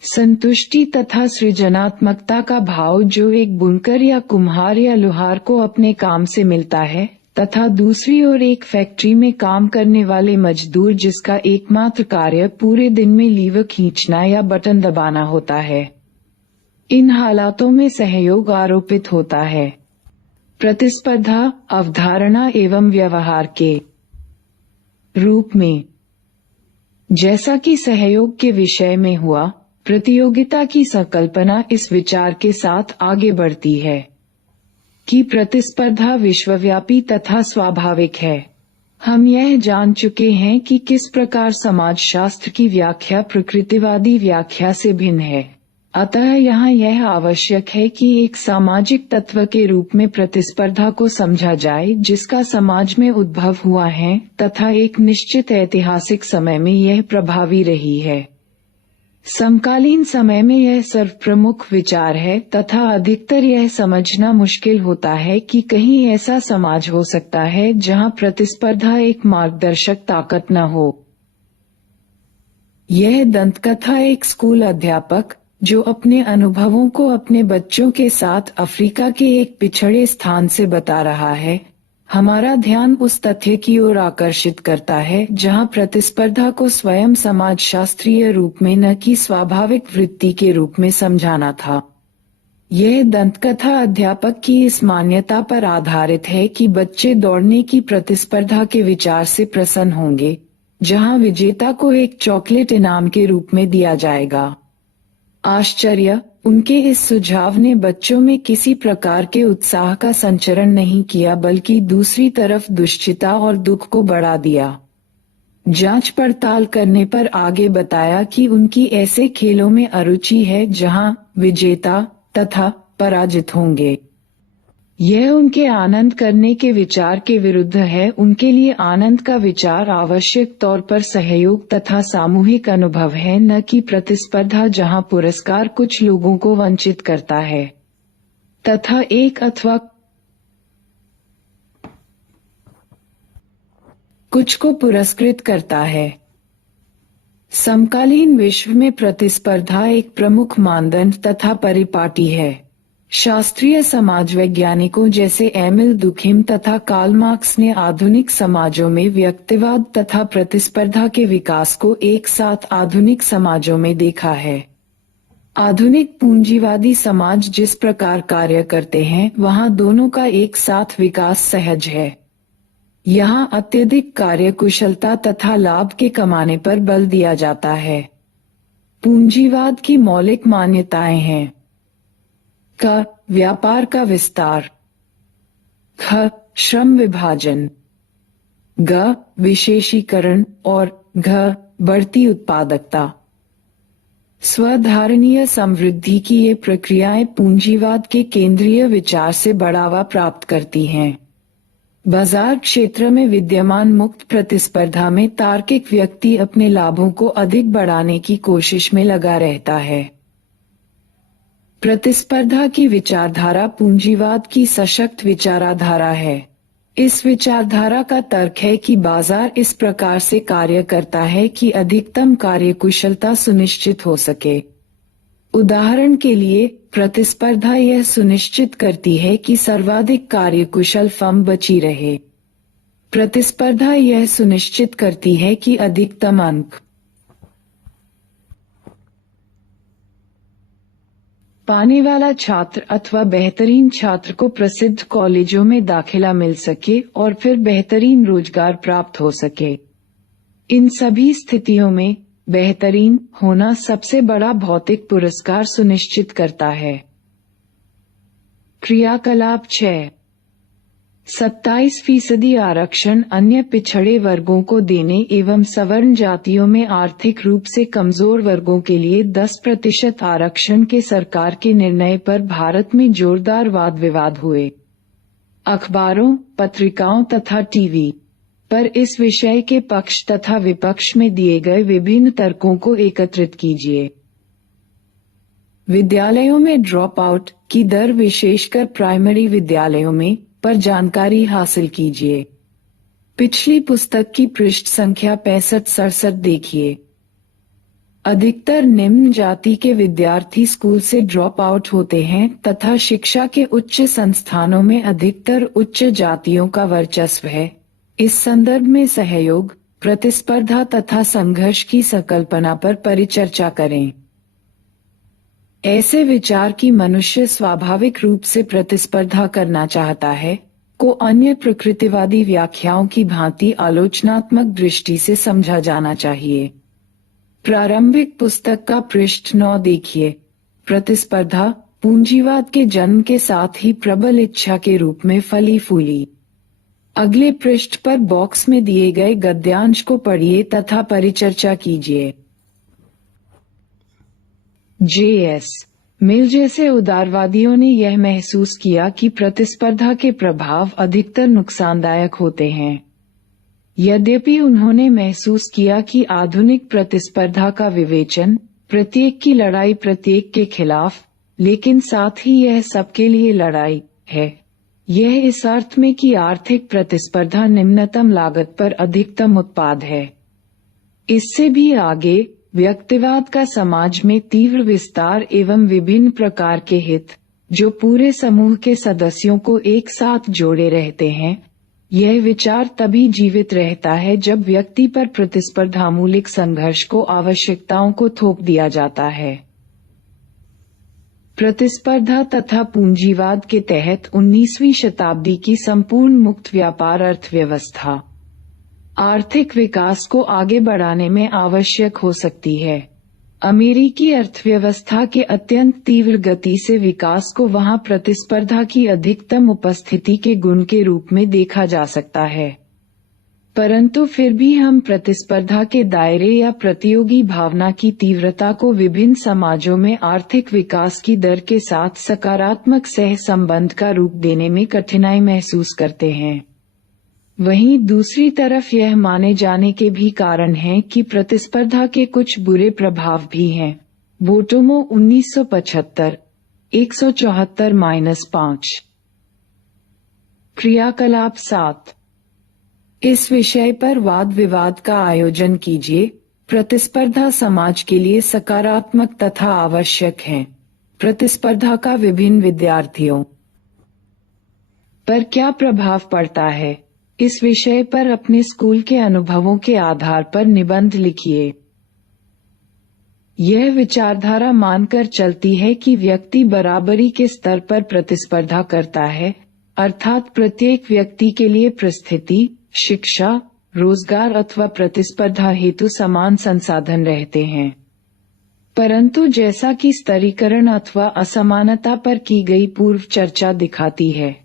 संतुष्टि तथा सृजनात्मकता का भाव जो एक बुनकर या कुम्हार या लोहार को अपने काम से मिलता है, तथा दूसरी ओर एक फैक्ट्री में काम करने वाले मजदूर जिसका एकमात्र कार्य पूरे दिन में लीवर खींचना या बटन दबाना होता है। इन हालातों में सहयोग आरोपित होता है। प्रतिस्पर्धा अवधारणा एवं व्यवहार के रूप में, जैसा कि सहयोग के विषय में हुआ, प्रतियोगिता की संकल्पना इस विचार के साथ आगे बढ़ती है कि प्रतिस्पर्धा विश्वव्यापी तथा स्वाभाविक है। हम यह जान चुके हैं कि किस प्रकार समाजशास्त्र की व्याख्या प्रकृतिवादी व्याख्या से भिन्न है। अतः यहाँ यह आवश्यक है कि एक सामाजिक तत्व के रूप में प्रतिस्पर्धा को समझा जाए जिसका समाज में उद्भव हुआ है तथा एक निश्चित ऐतिहासिक समय में यह प्रभावी रही है। समकालीन समय में यह सर्वप्रमुख विचार है तथा अधिकतर यह समझना मुश्किल होता है कि कहीं ऐसा समाज हो सकता है जहां प्रतिस्पर्धा एक मार्गदर्शक ताकत न हो। यह दंतकथा एक स्कूल अध्यापक जो अपने अनुभवों को अपने बच्चों के साथ अफ्रीका के एक पिछड़े स्थान से बता रहा है, हमारा ध्यान उस तथ्य की ओर आकर्षित करता है जहां प्रतिस्पर्धा को स्वयं समाजशास्त्रीय रूप में न कि स्वाभाविक वृत्ति के रूप में समझाना था। यह दंतकथा अध्यापक की इस मान्यता पर आधारित है कि बच्चे दौड़ने की प्रतिस्पर्धा के विचार से प्रसन्न होंगे, जहां विजेता को एक चॉकलेट इनाम के रूप में दिया जाएगा। आश्चर्य, उनके इस सुझाव ने बच्चों में किसी प्रकार के उत्साह का संचरण नहीं किया बल्कि दूसरी तरफ दुश्चिंता और दुख को बढ़ा दिया। जांच पड़ताल करने पर आगे बताया कि उनकी ऐसे खेलों में अरुचि है जहां विजेता तथा पराजित होंगे। यह उनके आनंद करने के विचार के विरुद्ध है। उनके लिए आनंद का विचार आवश्यक तौर पर सहयोग तथा सामूहिक अनुभव है, न कि प्रतिस्पर्धा जहां पुरस्कार कुछ लोगों को वंचित करता है तथा एक अथवा कुछ को पुरस्कृत करता है। समकालीन विश्व में प्रतिस्पर्धा एक प्रमुख मानदंड तथा परिपाटी है। शास्त्रीय समाज वैज्ञानिकों जैसे एमिल दुर्खिम तथा कार्ल मार्क्स ने आधुनिक समाजों में व्यक्तिवाद तथा प्रतिस्पर्धा के विकास को एक साथ आधुनिक समाजों में देखा है। आधुनिक पूंजीवादी समाज जिस प्रकार कार्य करते हैं वहां दोनों का एक साथ विकास सहज है। यहाँ अत्यधिक कार्यकुशलता तथा लाभ के कमाने पर बल दिया जाता है। पूंजीवाद की मौलिक मान्यताएं हैं: क व्यापार का विस्तार, ख श्रम विभाजन, ग विशेषीकरण और घ बढ़ती उत्पादकता। स्वधारणीय समृद्धि की ये प्रक्रियाएं पूंजीवाद के केंद्रीय विचार से बढ़ावा प्राप्त करती हैं। बाजार क्षेत्र में विद्यमान मुक्त प्रतिस्पर्धा में तार्किक व्यक्ति अपने लाभों को अधिक बढ़ाने की कोशिश में लगा रहता है। प्रतिस्पर्धा की विचारधारा पूंजीवाद की सशक्त विचारधारा है। इस विचारधारा का तर्क है कि बाजार इस प्रकार से कार्य करता है कि अधिकतम कार्यकुशलता सुनिश्चित हो सके। उदाहरण के लिए, प्रतिस्पर्धा यह सुनिश्चित करती है कि सर्वाधिक कार्यकुशल फर्म बची रहे। प्रतिस्पर्धा यह सुनिश्चित करती है कि अधिकतम अंक पाने वाला छात्र अथवा बेहतरीन छात्र को प्रसिद्ध कॉलेजों में दाखिला मिल सके और फिर बेहतरीन रोजगार प्राप्त हो सके। इन सभी स्थितियों में बेहतरीन होना सबसे बड़ा भौतिक पुरस्कार सुनिश्चित करता है। क्रियाकलाप 6। 27% आरक्षण अन्य पिछड़े वर्गों को देने एवं सवर्ण जातियों में आर्थिक रूप से कमजोर वर्गों के लिए 10% आरक्षण के सरकार के निर्णय पर भारत में जोरदार वाद विवाद हुए। अखबारों, पत्रिकाओं तथा टीवी पर इस विषय के पक्ष तथा विपक्ष में दिए गए विभिन्न तर्कों को एकत्रित कीजिए। विद्यालयों में ड्रॉप आउट की दर विशेषकर प्राइमरी विद्यालयों में पर जानकारी हासिल कीजिए। पिछली पुस्तक की पृष्ठ संख्या 65-67 देखिए। अधिकतर निम्न जाति के विद्यार्थी स्कूल से ड्रॉप आउट होते हैं तथा शिक्षा के उच्च संस्थानों में अधिकतर उच्च जातियों का वर्चस्व है। इस संदर्भ में सहयोग, प्रतिस्पर्धा तथा संघर्ष की संकल्पना पर परिचर्चा करें। ऐसे विचार कि मनुष्य स्वाभाविक रूप से प्रतिस्पर्धा करना चाहता है को अन्य प्रकृतिवादी व्याख्याओं की भांति आलोचनात्मक दृष्टि से समझा जाना चाहिए। प्रारंभिक पुस्तक का पृष्ठ 9 देखिए। प्रतिस्पर्धा पूंजीवाद के जन्म के साथ ही प्रबल इच्छा के रूप में फली फूली। अगले पृष्ठ पर बॉक्स में दिए गए गद्यांश को पढ़िए तथा परिचर्चा कीजिए। J.S. मिल जैसे उदारवादियों ने यह महसूस किया कि प्रतिस्पर्धा के प्रभाव अधिकतर नुकसानदायक होते हैं। यद्यपि उन्होंने महसूस किया कि आधुनिक प्रतिस्पर्धा का विवेचन प्रत्येक की लड़ाई प्रत्येक के खिलाफ, लेकिन साथ ही यह सबके लिए लड़ाई है। यह इस अर्थ में कि आर्थिक प्रतिस्पर्धा निम्नतम लागत पर अधिकतम उत्पाद है। इससे भी आगे व्यक्तिवाद का समाज में तीव्र विस्तार एवं विभिन्न प्रकार के हित जो पूरे समूह के सदस्यों को एक साथ जोड़े रहते हैं, यह विचार तभी जीवित रहता है जब व्यक्ति पर प्रतिस्पर्धामूलक संघर्ष को आवश्यकताओं को थोप दिया जाता है। प्रतिस्पर्धा तथा पूंजीवाद के तहत 19वीं शताब्दी की संपूर्ण मुक्त व्यापार अर्थव्यवस्था आर्थिक विकास को आगे बढ़ाने में आवश्यक हो सकती है। अमेरिकी अर्थव्यवस्था के अत्यंत तीव्र गति से विकास को वहां प्रतिस्पर्धा की अधिकतम उपस्थिति के गुण के रूप में देखा जा सकता है। परंतु फिर भी हम प्रतिस्पर्धा के दायरे या प्रतियोगी भावना की तीव्रता को विभिन्न समाजों में आर्थिक विकास की दर के साथ सकारात्मक सह संबंध का रूप देने में कठिनाई महसूस करते हैं। वहीं दूसरी तरफ यह माने जाने के भी कारण हैं कि प्रतिस्पर्धा के कुछ बुरे प्रभाव भी हैं। बोटोमो 1975 174-5। क्रियाकलाप 7। इस विषय पर वाद विवाद का आयोजन कीजिए। प्रतिस्पर्धा समाज के लिए सकारात्मक तथा आवश्यक है। प्रतिस्पर्धा का विभिन्न विद्यार्थियों पर क्या प्रभाव पड़ता है, इस विषय पर अपने स्कूल के अनुभवों के आधार पर निबंध लिखिए। यह विचारधारा मानकर चलती है कि व्यक्ति बराबरी के स्तर पर प्रतिस्पर्धा करता है, अर्थात प्रत्येक व्यक्ति के लिए परिस्थिति, शिक्षा, रोजगार अथवा प्रतिस्पर्धा हेतु समान संसाधन रहते हैं। परंतु जैसा कि स्तरीकरण अथवा असमानता पर की गई पूर्व चर्चा दिखाती है,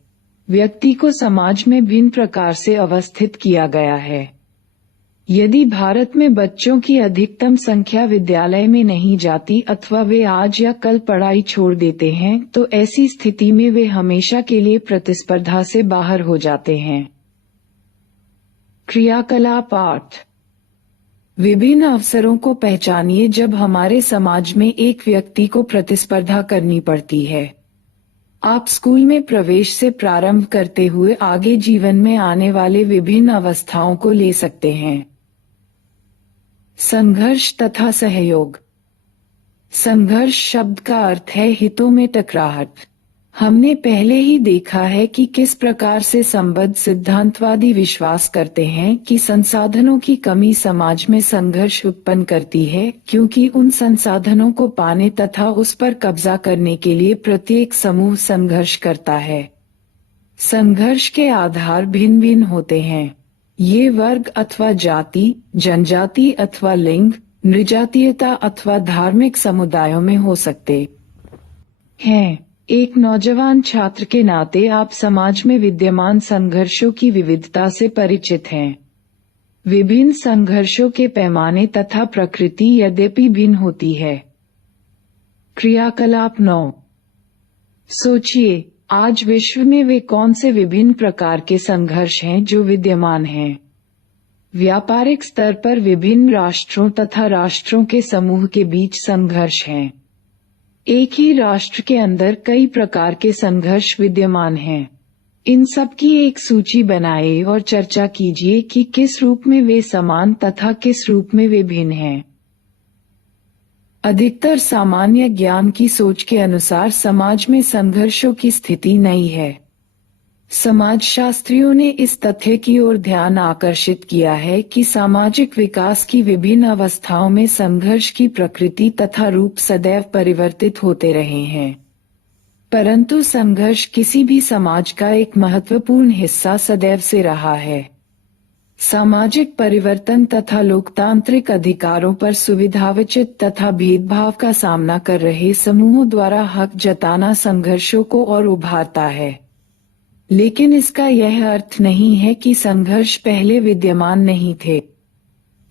व्यक्ति को समाज में भिन्न प्रकार से अवस्थित किया गया है। यदि भारत में बच्चों की अधिकतम संख्या विद्यालय में नहीं जाती अथवा वे आज या कल पढ़ाई छोड़ देते हैं, तो ऐसी स्थिति में वे हमेशा के लिए प्रतिस्पर्धा से बाहर हो जाते हैं। क्रियाकलाप 8। विभिन्न अवसरों को पहचानिए जब हमारे समाज में एक व्यक्ति को प्रतिस्पर्धा करनी पड़ती है। आप स्कूल में प्रवेश से प्रारंभ करते हुए आगे जीवन में आने वाले विभिन्न अवस्थाओं को ले सकते हैं। संघर्ष तथा सहयोग। संघर्ष शब्द का अर्थ है हितों में टकराहट। हमने पहले ही देखा है कि किस प्रकार से संबद्ध सिद्धांतवादी विश्वास करते हैं कि संसाधनों की कमी समाज में संघर्ष उत्पन्न करती है, क्योंकि उन संसाधनों को पाने तथा उस पर कब्जा करने के लिए प्रत्येक समूह संघर्ष करता है। संघर्ष के आधार भिन्न भिन्न होते हैं। ये वर्ग अथवा जाति, जनजाति अथवा लिंग, नृजातीयता अथवा धार्मिक समुदायों में हो सकते हैं। एक नौजवान छात्र के नाते आप समाज में विद्यमान संघर्षों की विविधता से परिचित हैं। विभिन्न संघर्षों के पैमाने तथा प्रकृति यद्यपि भिन्न होती है। क्रियाकलाप 9। सोचिए, आज विश्व में वे कौन से विभिन्न प्रकार के संघर्ष हैं जो विद्यमान हैं। व्यापारिक स्तर पर विभिन्न राष्ट्रों तथा राष्ट्रों के समूह के बीच संघर्ष हैं। एक ही राष्ट्र के अंदर कई प्रकार के संघर्ष विद्यमान हैं। इन सब की एक सूची बनाएं और चर्चा कीजिए कि किस रूप में वे समान तथा किस रूप में वे भिन्न हैं। अधिकतर सामान्य ज्ञान की सोच के अनुसार समाज में संघर्षों की स्थिति नई है। समाजशास्त्रियों ने इस तथ्य की ओर ध्यान आकर्षित किया है कि सामाजिक विकास की विभिन्न अवस्थाओं में संघर्ष की प्रकृति तथा रूप सदैव परिवर्तित होते रहे हैं। परंतु संघर्ष किसी भी समाज का एक महत्वपूर्ण हिस्सा सदैव से रहा है। सामाजिक परिवर्तन तथा लोकतांत्रिक अधिकारों पर सुविधावचित तथा भेदभाव का सामना कर रहे समूहों द्वारा हक जताना संघर्षों को और उभारता है। लेकिन इसका यह अर्थ नहीं है कि संघर्ष पहले विद्यमान नहीं थे।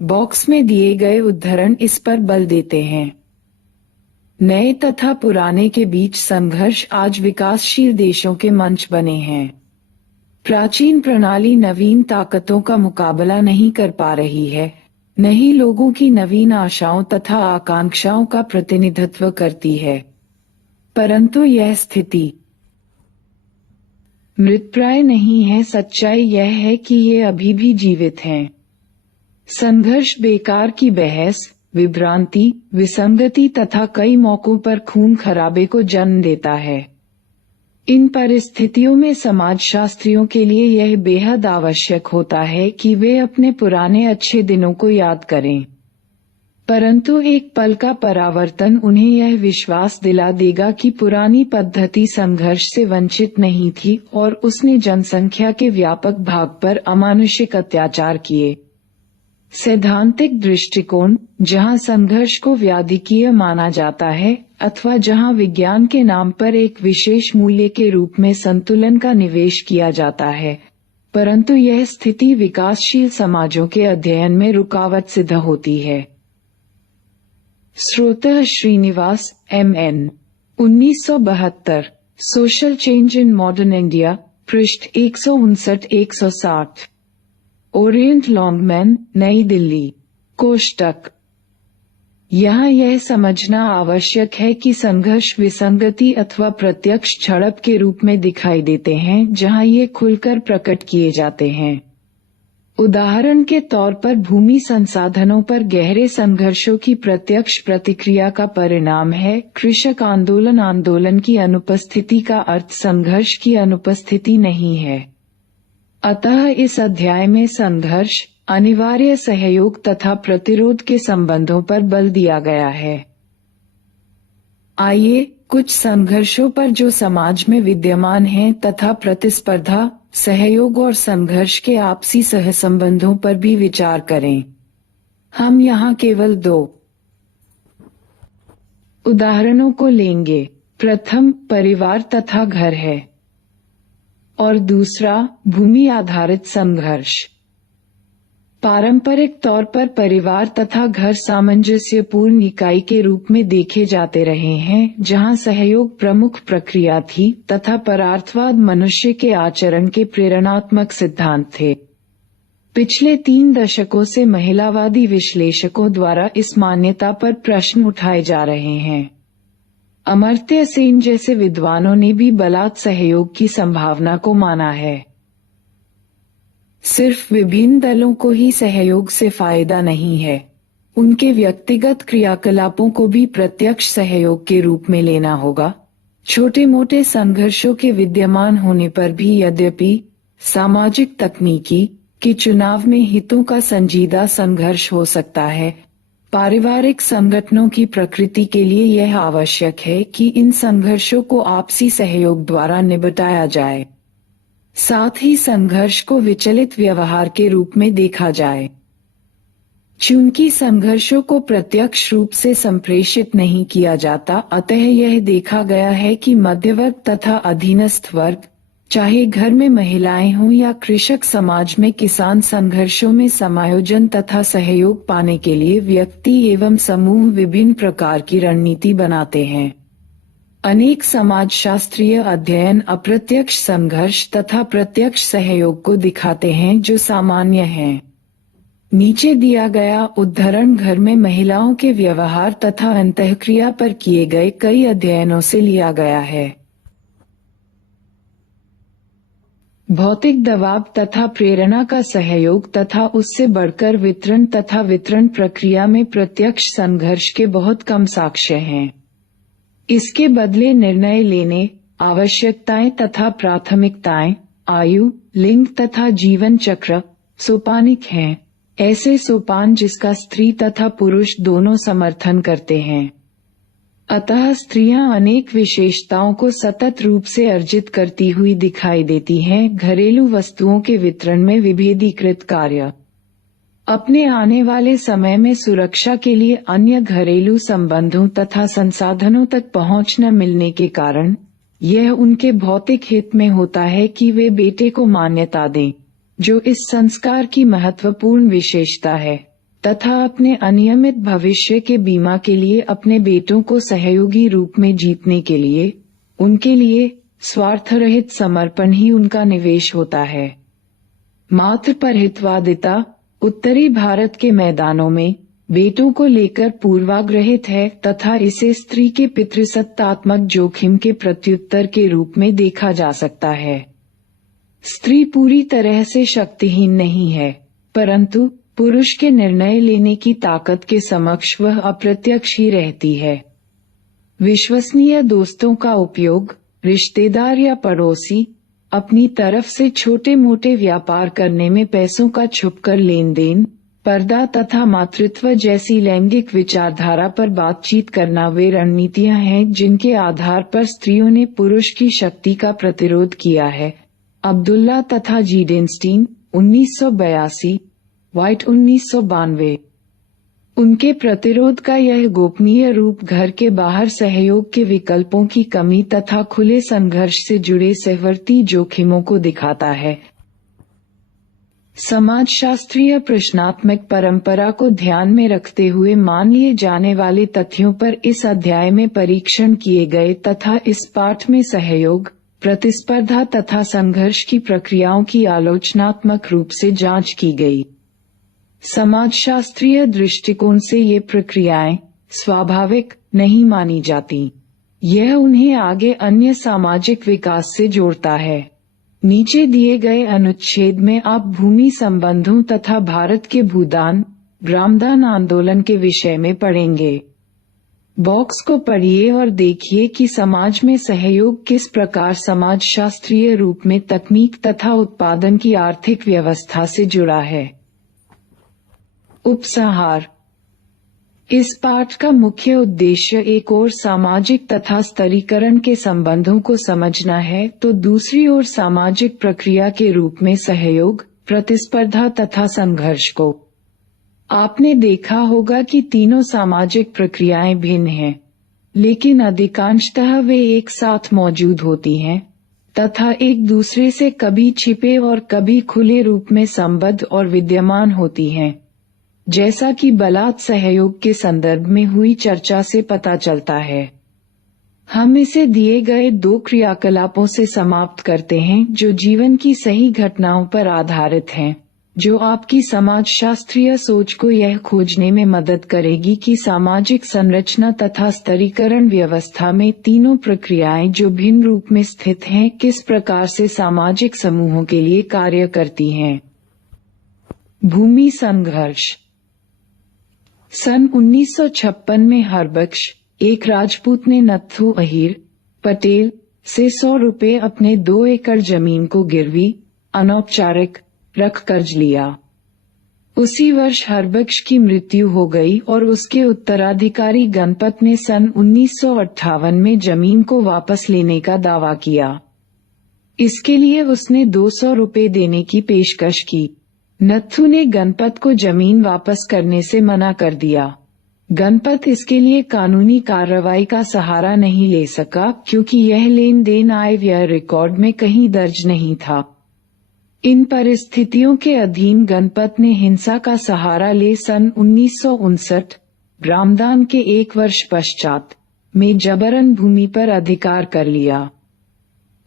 बॉक्स में दिए गए उदाहरण इस पर बल देते हैं। नए तथा पुराने के बीच संघर्ष आज विकासशील देशों के मंच बने हैं। प्राचीन प्रणाली नवीन ताकतों का मुकाबला नहीं कर पा रही है, न ही लोगों की नवीन आशाओं तथा आकांक्षाओं का प्रतिनिधित्व करती है। परंतु यह स्थिति मृतप्राय नहीं है। सच्चाई यह है कि ये अभी भी जीवित हैं। संघर्ष बेकार की बहस, विभ्रांति, विसंगति तथा कई मौकों पर खून खराबे को जन्म देता है। इन परिस्थितियों में समाजशास्त्रियों के लिए यह बेहद आवश्यक होता है कि वे अपने पुराने अच्छे दिनों को याद करें। परंतु एक पल का परावर्तन उन्हें यह विश्वास दिला देगा कि पुरानी पद्धति संघर्ष से वंचित नहीं थी और उसने जनसंख्या के व्यापक भाग पर अमानुषिक अत्याचार किए। सैद्धांतिक दृष्टिकोण, जहां संघर्ष को व्याधिकीय माना जाता है अथवा जहां विज्ञान के नाम पर एक विशेष मूल्य के रूप में संतुलन का निवेश किया जाता है, परंतु यह स्थिति विकासशील समाजों के अध्ययन में रुकावट सिद्ध होती है। श्रोता Srinivas MN 1972 social change in modern India, पृष्ठ 159-160। ओरिएंट लॉन्गमैन, नई दिल्ली। कोष्टक। यहाँ यह समझना आवश्यक है कि संघर्ष विसंगति अथवा प्रत्यक्ष झड़प के रूप में दिखाई देते हैं जहाँ ये खुलकर प्रकट किए जाते हैं। उदाहरण के तौर पर भूमि संसाधनों पर गहरे संघर्षों की प्रत्यक्ष प्रतिक्रिया का परिणाम है कृषक आंदोलन। आंदोलन की अनुपस्थिति का अर्थ संघर्ष की अनुपस्थिति नहीं है। अतः इस अध्याय में संघर्ष, अनिवार्य सहयोग तथा प्रतिरोध के संबंधों पर बल दिया गया है। आइए कुछ संघर्षों पर जो समाज में विद्यमान हैं तथा प्रतिस्पर्धा, सहयोग और संघर्ष के आपसी सहसंबंधों पर भी विचार करें। हम यहाँ केवल 2 उदाहरणों को लेंगे। प्रथम परिवार तथा घर है और दूसरा भूमि आधारित संघर्ष। पारंपरिक तौर पर परिवार तथा घर सामंजस्यपूर्ण इकाई के रूप में देखे जाते रहे हैं, जहां सहयोग प्रमुख प्रक्रिया थी तथा परार्थवाद मनुष्य के आचरण के प्रेरणात्मक सिद्धांत थे। पिछले 3 दशकों से महिलावादी विश्लेषकों द्वारा इस मान्यता पर प्रश्न उठाए जा रहे हैं। अमर्त्य सेन जैसे विद्वानों ने भी बलात् सहयोग की संभावना को माना है। सिर्फ विभिन्न दलों को ही सहयोग से फायदा नहीं है, उनके व्यक्तिगत क्रियाकलापों को भी प्रत्यक्ष सहयोग के रूप में लेना होगा। छोटे मोटे संघर्षों के विद्यमान होने पर भी यद्यपि सामाजिक तकनीकी के चुनाव में हितों का संजीदा संघर्ष हो सकता है, पारिवारिक संगठनों की प्रकृति के लिए यह आवश्यक है कि इन संघर्षों को आपसी सहयोग द्वारा निपटाया जाए। साथ ही संघर्ष को विचलित व्यवहार के रूप में देखा जाए। चूंकि संघर्षों को प्रत्यक्ष रूप से संप्रेषित नहीं किया जाता, अतः यह देखा गया है कि मध्यवर्ग तथा अधीनस्थ वर्ग, चाहे घर में महिलाएं हों या कृषक समाज में किसान, संघर्षों में समायोजन तथा सहयोग पाने के लिए व्यक्ति एवं समूह विभिन्न प्रकार की रणनीति बनाते हैं। अनेक समाजशास्त्रीय अध्ययन अप्रत्यक्ष संघर्ष तथा प्रत्यक्ष सहयोग को दिखाते हैं जो सामान्य हैं। नीचे दिया गया उद्धरण घर में महिलाओं के व्यवहार तथा अंतःक्रिया पर किए गए कई अध्ययनों से लिया गया है। भौतिक दबाव तथा प्रेरणा का सहयोग तथा उससे बढ़कर वितरण तथा वितरण प्रक्रिया में प्रत्यक्ष संघर्ष के बहुत कम साक्ष्य हैं। इसके बदले निर्णय लेने, आवश्यकताएं तथा प्राथमिकताएं, आयु, लिंग तथा जीवन चक्र सोपानिक हैं। ऐसे सोपान जिसका स्त्री तथा पुरुष दोनों समर्थन करते हैं। अतः स्त्रियां अनेक विशेषताओं को सतत रूप से अर्जित करती हुई दिखाई देती हैं। घरेलू वस्तुओं के वितरण में विभेदीकृत कार्य, अपने आने वाले समय में सुरक्षा के लिए अन्य घरेलू संबंधों तथा संसाधनों तक पहुंच न मिलने के कारण यह उनके भौतिक हित में होता है कि वे बेटे को मान्यता दें, जो इस संस्कार की महत्वपूर्ण विशेषता है, तथा अपने अनियमित भविष्य के बीमा के लिए अपने बेटों को सहयोगी रूप में जीतने के लिए उनके लिए स्वार्थरहित समर्पण ही उनका निवेश होता है। मातृ परहितवादिता उत्तरी भारत के मैदानों में बेटों को लेकर पूर्वाग्रहित है तथा इसे स्त्री के पितृसत्तात्मक जोखिम के प्रत्युत्तर के रूप में देखा जा सकता है। स्त्री पूरी तरह से शक्तिहीन नहीं है, परंतु पुरुष के निर्णय लेने की ताकत के समक्ष वह अप्रत्यक्ष ही रहती है। विश्वसनीय दोस्तों का उपयोग, रिश्तेदार या पड़ोसी अपनी तरफ से छोटे मोटे व्यापार करने में पैसों का छुपकर लेन देन, पर्दा तथा मातृत्व जैसी लैंगिक विचारधारा पर बातचीत करना वे रणनीतियां हैं जिनके आधार पर स्त्रियों ने पुरुष की शक्ति का प्रतिरोध किया है। अब्दुल्ला तथा जीडेनस्टीन 1982, व्हाइट 1992। उनके प्रतिरोध का यह गोपनीय रूप घर के बाहर सहयोग के विकल्पों की कमी तथा खुले संघर्ष से जुड़े सहवर्ती जोखिमों को दिखाता है। समाजशास्त्रीय प्रश्नात्मक परंपरा को ध्यान में रखते हुए मान लिए जाने वाले तथ्यों पर इस अध्याय में परीक्षण किए गए तथा इस पाठ में सहयोग, प्रतिस्पर्धा तथा संघर्ष की प्रक्रियाओं की आलोचनात्मक रूप से जांच की गई। समाजशास्त्रीय दृष्टिकोण से ये प्रक्रियाएं स्वाभाविक नहीं मानी जाती। यह उन्हें आगे अन्य सामाजिक विकास से जोड़ता है। नीचे दिए गए अनुच्छेद में आप भूमि संबंधों तथा भारत के भूदान, ग्रामदान आंदोलन के विषय में पढ़ेंगे। बॉक्स को पढ़िए और देखिए कि समाज में सहयोग किस प्रकार समाजशास्त्रीय रूप में तकनीक तथा उत्पादन की आर्थिक व्यवस्था से जुड़ा है। उपसंहार। इस पाठ का मुख्य उद्देश्य एक ओर सामाजिक तथा स्तरीकरण के संबंधों को समझना है तो दूसरी ओर सामाजिक प्रक्रिया के रूप में सहयोग, प्रतिस्पर्धा तथा संघर्ष को। आपने देखा होगा कि तीनों सामाजिक प्रक्रियाएं भिन्न हैं, लेकिन अधिकांशतः वे एक साथ मौजूद होती हैं तथा एक दूसरे से कभी छिपे और कभी खुले रूप में संबद्ध और विद्यमान होती हैं, जैसा कि बलात् सहयोग के संदर्भ में हुई चर्चा से पता चलता है। हम इसे दिए गए 2 क्रियाकलापों से समाप्त करते हैं जो जीवन की सही घटनाओं पर आधारित हैं, जो आपकी समाजशास्त्रीय सोच को यह खोजने में मदद करेगी कि सामाजिक संरचना तथा स्तरीकरण व्यवस्था में तीनों प्रक्रियाएं जो भिन्न रूप में स्थित हैं किस प्रकार से सामाजिक समूहों के लिए कार्य करती हैं। भूमि संघर्ष। सन 1956 में हरबख्श, एक राजपूत ने नत्थू अहीर पटेल से 100 रुपए अपने 2 एकड़ जमीन को गिरवी अनौपचारिक रख कर्ज लिया। उसी वर्ष हरबख्श की मृत्यु हो गई और उसके उत्तराधिकारी गणपत ने सन 1958 में जमीन को वापस लेने का दावा किया। इसके लिए उसने 200 रुपए देने की पेशकश की। नत्थू ने गणपत को जमीन वापस करने से मना कर दिया। गणपत इसके लिए कानूनी कार्रवाई का सहारा नहीं ले सका क्योंकि यह लेन देन आय व्यय रिकॉर्ड में कहीं दर्ज नहीं था। इन परिस्थितियों के अधीन गणपत ने हिंसा का सहारा ले सन 1959 ग्रामदान के 1 वर्ष पश्चात में जबरन भूमि पर अधिकार कर लिया।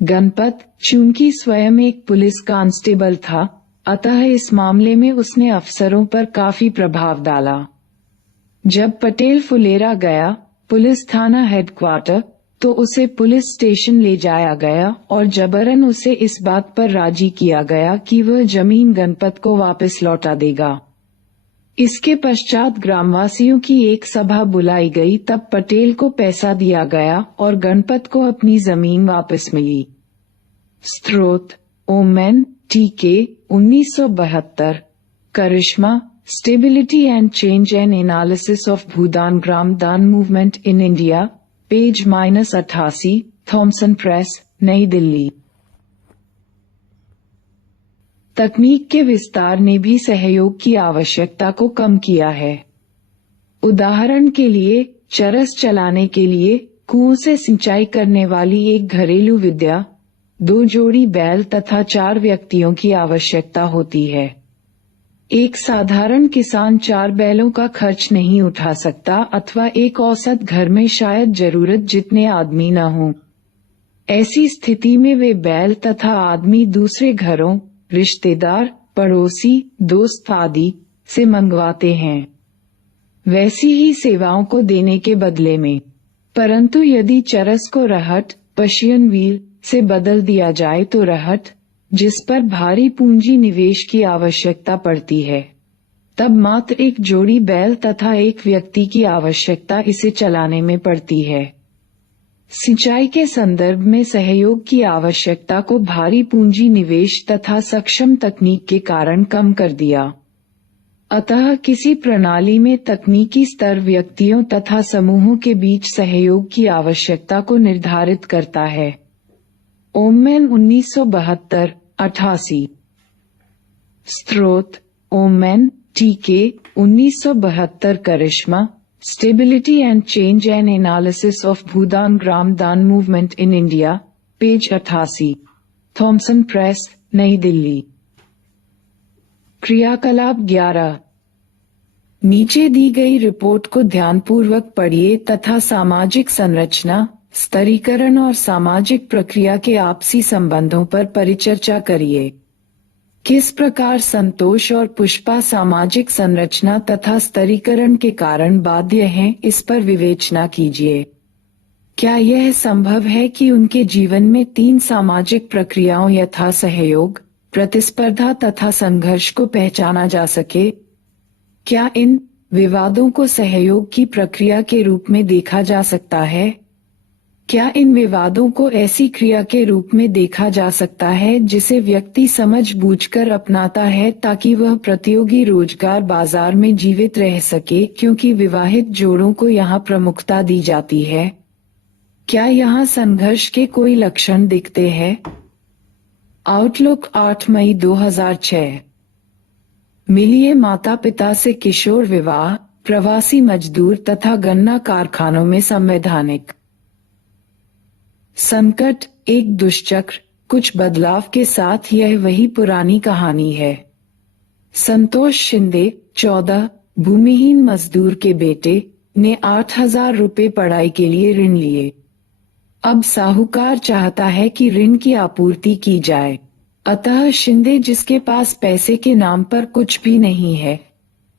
गणपत चूंकि स्वयं एक पुलिस कांस्टेबल था, अतः इस मामले में उसने अफसरों पर काफी प्रभाव डाला। जब पटेल फुलेरा गया पुलिस थाना हेडक्वार्टर, तो उसे पुलिस स्टेशन ले जाया गया और जबरन उसे इस बात पर राजी किया गया कि वह जमीन गणपत को वापस लौटा देगा। इसके पश्चात ग्रामवासियों की एक सभा बुलाई गई, तब पटेल को पैसा दिया गया और गणपत को अपनी जमीन वापस मिली। स्रोत: Oommen T K 1972, charisma, stability and change and analysis of Bhoodan Gramdan movement in India, page -88, Thomson press, Nai Delhi. तकनीक के विस्तार ने भी सहयोग की आवश्यकता को कम किया है। उदाहरण के लिए, चरस चलाने के लिए कुओं से सिंचाई करने वाली एक घरेलू विद्या 2 जोड़ी बैल तथा 4 व्यक्तियों की आवश्यकता होती है। एक साधारण किसान 4 बैलों का खर्च नहीं उठा सकता अथवा एक औसत घर में शायद जरूरत जितने आदमी न हों। ऐसी स्थिति में वे बैल तथा आदमी दूसरे घरों, रिश्तेदार, पड़ोसी, दोस्त आदि से मंगवाते हैं, वैसी ही सेवाओं को देने के बदले में। परंतु यदि चरस को रहट, पशियन व्हील से बदल दिया जाए तो रहट, जिस पर भारी पूंजी निवेश की आवश्यकता पड़ती है, तब मात्र एक जोड़ी बैल तथा एक व्यक्ति की आवश्यकता इसे चलाने में पड़ती है। सिंचाई के संदर्भ में सहयोग की आवश्यकता को भारी पूंजी निवेश तथा सक्षम तकनीक के कारण कम कर दिया। अतः किसी प्रणाली में तकनीकी स्तर व्यक्तियों तथा समूहों के बीच सहयोग की आवश्यकता को निर्धारित करता है। ओमेन 1972, 88। स्रोत: Oommen T K 1972, charisma, stability and change and analysis of Bhoodan Gramdan movement in India, page 88, Thomson press, Nai Delhi. क्रियाकलाप 11। नीचे दी गई रिपोर्ट को ध्यानपूर्वक पढ़िए तथा सामाजिक संरचना, स्तरीकरण और सामाजिक प्रक्रिया के आपसी संबंधों पर परिचर्चा करिए। किस प्रकार संतोष और पुष्पा सामाजिक संरचना तथा स्तरीकरण के कारण बाध्य हैं, इस पर विवेचना कीजिए। क्या यह संभव है कि उनके जीवन में 3 सामाजिक प्रक्रियाओं यथा सहयोग, प्रतिस्पर्धा तथा संघर्ष को पहचाना जा सके? क्या इन विवादों को सहयोग की प्रक्रिया के रूप में देखा जा सकता है? क्या इन विवादों को ऐसी क्रिया के रूप में देखा जा सकता है जिसे व्यक्ति समझ बूझकर अपनाता है ताकि वह प्रतियोगी रोजगार बाजार में जीवित रह सके, क्योंकि विवाहित जोड़ों को यहाँ प्रमुखता दी जाती है? क्या यहाँ संघर्ष के कोई लक्षण दिखते हैं? आउटलुक 8 मई 2006। मिलिए माता पिता से किशोर विवाह, प्रवासी मजदूर तथा गन्ना कारखानों में संवैधानिक संकट, एक दुष्चक्र, कुछ बदलाव के साथ यह वही पुरानी कहानी है। संतोष शिंदे, 14, भूमिहीन मजदूर के बेटे, ने 8,000 रुपए पढ़ाई के लिए ऋण लिए। अब साहूकार चाहता है कि ऋण की आपूर्ति की जाए, अतः शिंदे, जिसके पास पैसे के नाम पर कुछ भी नहीं है,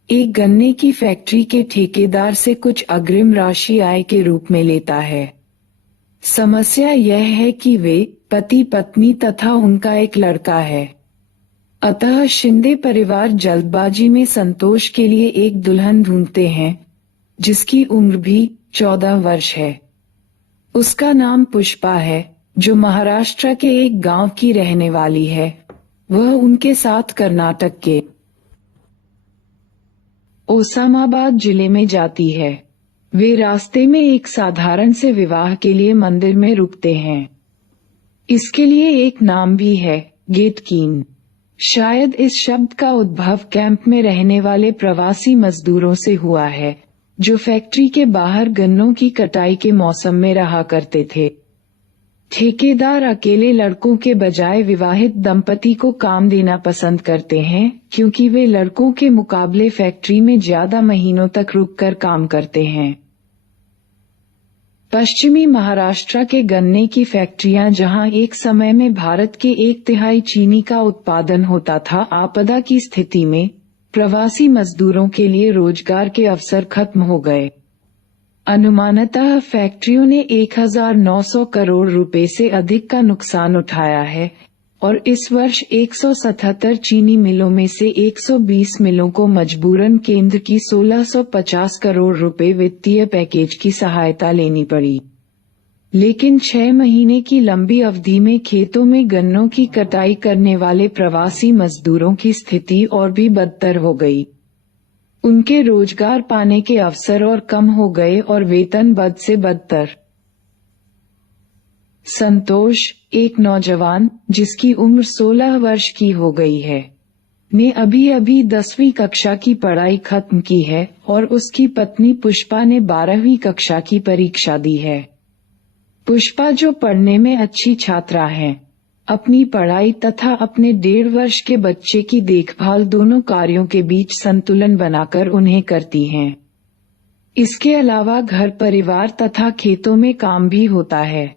एक गन्ने की फैक्ट्री के ठेकेदार से कुछ अग्रिम राशि आय के रूप में लेता है। समस्या यह है कि वे पति पत्नी तथा उनका एक लड़का है, अतः शिंदे परिवार जल्दबाजी में संतोष के लिए एक दुल्हन ढूंढते हैं, जिसकी उम्र भी 14 वर्ष है। उसका नाम पुष्पा है, जो महाराष्ट्र के एक गांव की रहने वाली है। वह उनके साथ कर्नाटक के ओसामाबाद जिले में जाती है। वे रास्ते में एक साधारण से विवाह के लिए मंदिर में रुकते हैं। इसके लिए एक नाम भी है, गेटकीन। शायद इस शब्द का उद्भव कैंप में रहने वाले प्रवासी मजदूरों से हुआ है, जो फैक्ट्री के बाहर गन्नों की कटाई के मौसम में रहा करते थे। ठेकेदार अकेले लड़कों के बजाय विवाहित दंपति को काम देना पसंद करते हैं, क्योंकि वे लड़कों के मुकाबले फैक्ट्री में ज्यादा महीनों तक रुककर काम करते हैं। पश्चिमी महाराष्ट्र के गन्ने की फैक्ट्रियां, जहां एक समय में भारत के 1/3 चीनी का उत्पादन होता था, आपदा की स्थिति में प्रवासी मजदूरों के लिए रोजगार के अवसर खत्म हो गए। अनुमानतः फैक्ट्रियों ने 1,900 करोड़ रुपए से अधिक का नुकसान उठाया है और इस वर्ष 177 चीनी मिलों में से 120 मिलों को मजबूरन केंद्र की 1,650 करोड़ रुपए वित्तीय पैकेज की सहायता लेनी पड़ी। लेकिन 6 महीने की लंबी अवधि में खेतों में गन्नों की कटाई करने वाले प्रवासी मजदूरों की स्थिति और भी बदतर हो गई। उनके रोजगार पाने के अवसर और कम हो गए और वेतन बद से बदतर। संतोष, एक नौजवान जिसकी उम्र 16 वर्ष की हो गई है, ने अभी 10वीं कक्षा की पढ़ाई खत्म की है और उसकी पत्नी पुष्पा ने 12वीं कक्षा की परीक्षा दी है। पुष्पा, जो पढ़ने में अच्छी छात्रा है, अपनी पढ़ाई तथा अपने 1.5 वर्ष के बच्चे की देखभाल दोनों कार्यों के बीच संतुलन बनाकर उन्हें करती हैं। इसके अलावा घर परिवार तथा खेतों में काम भी होता है।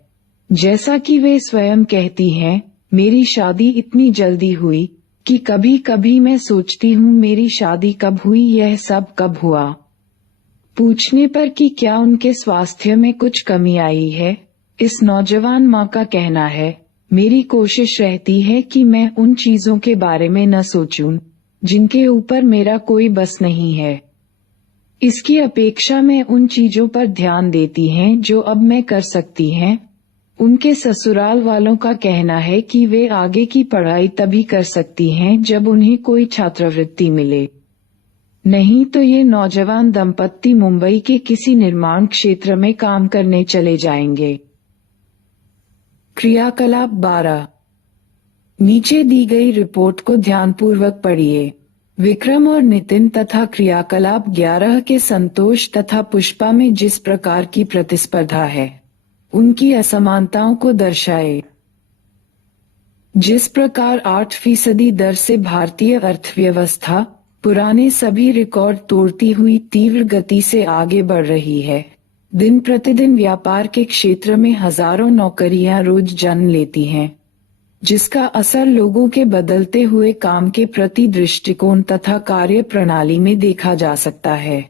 जैसा कि वे स्वयं कहती हैं, मेरी शादी इतनी जल्दी हुई कि कभी कभी मैं सोचती हूँ मेरी शादी कब हुई, यह सब कब हुआ। पूछने पर कि क्या उनके स्वास्थ्य में कुछ कमी आई है, इस नौजवान माँ का कहना है, मेरी कोशिश रहती है कि मैं उन चीजों के बारे में न सोचूं जिनके ऊपर मेरा कोई बस नहीं है। इसकी अपेक्षा मैं उन चीजों पर ध्यान देती हैं जो अब मैं कर सकती हैं। उनके ससुराल वालों का कहना है कि वे आगे की पढ़ाई तभी कर सकती हैं जब उन्हें कोई छात्रवृत्ति मिले, नहीं तो ये नौजवान दंपत्ति मुंबई के किसी निर्माण क्षेत्र में काम करने चले जाएंगे। क्रियाकलाप 12। नीचे दी गई रिपोर्ट को ध्यानपूर्वक पढ़िए। विक्रम और नितिन तथा क्रियाकलाप 11 के संतोष तथा पुष्पा में जिस प्रकार की प्रतिस्पर्धा है, उनकी असमानताओं को दर्शाए। जिस प्रकार 8% दर से भारतीय अर्थव्यवस्था पुराने सभी रिकॉर्ड तोड़ती हुई तीव्र गति से आगे बढ़ रही है, दिन प्रतिदिन व्यापार के क्षेत्र में हजारों नौकरियां रोज जन्म लेती हैं, जिसका असर लोगों के बदलते हुए काम के प्रति दृष्टिकोण तथा कार्य प्रणाली में देखा जा सकता है।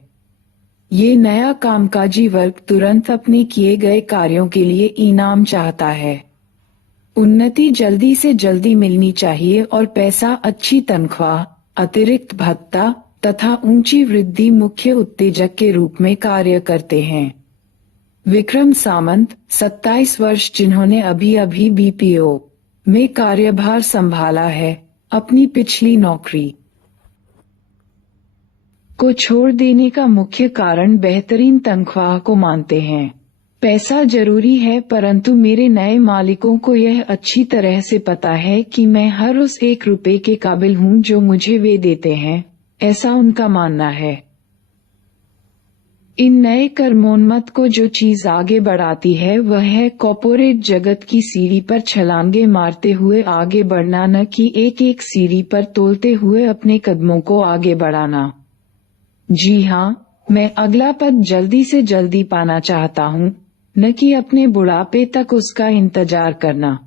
ये नया कामकाजी वर्ग तुरंत अपने किए गए कार्यों के लिए इनाम चाहता है। उन्नति जल्दी से जल्दी मिलनी चाहिए और पैसा, अच्छी तनख्वाह, अतिरिक्त भत्ता तथा ऊंची वृद्धि मुख्य उत्तेजक के रूप में कार्य करते हैं। विक्रम सामंत, 27 वर्ष, जिन्होंने अभी अभी बीपीओ में कार्यभार संभाला है, अपनी पिछली नौकरी को छोड़ देने का मुख्य कारण बेहतरीन तनख्वाह को मानते हैं। पैसा जरूरी है, परंतु मेरे नए मालिकों को यह अच्छी तरह से पता है कि मैं हर उस 1 रुपए के काबिल हूँ जो मुझे वे देते हैं, ऐसा उनका मानना है। इन नए कर्मोन्मत्त को जो चीज आगे बढ़ाती है वह है कॉर्पोरेट जगत की सीढ़ी पर छलांगे मारते हुए आगे बढ़ना, न कि एक एक सीढ़ी पर तोलते हुए अपने कदमों को आगे बढ़ाना। जी हाँ, मैं अगला पद जल्दी से जल्दी पाना चाहता हूँ, न कि अपने बुढ़ापे तक उसका इंतजार करना।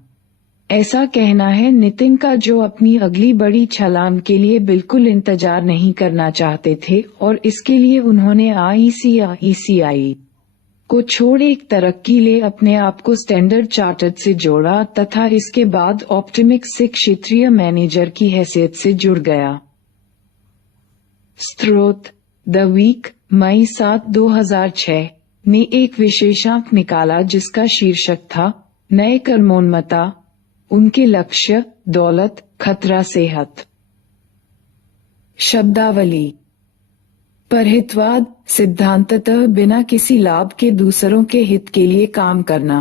ऐसा कहना है नितिन का, जो अपनी अगली बड़ी छलांग के लिए बिल्कुल इंतजार नहीं करना चाहते थे और इसके लिए उन्होंने आईसीआईसीआई को छोड़ एक तरक्की ले अपने आप को स्टैंडर्ड चार्टर्ड से जोड़ा तथा इसके बाद ऑप्टिमिक्स से क्षेत्रीय मैनेजर की हैसियत से जुड़ गया। स्रोत द वीक, मई 7, 2006 ने एक विशेषांक निकाला जिसका शीर्षक था नए कर्मोन्मत्ता, उनके लक्ष्य, दौलत, खतरा, सेहत। शब्दावली: परहितवाद, सिद्धांततः बिना किसी लाभ के दूसरों के हित के लिए काम करना।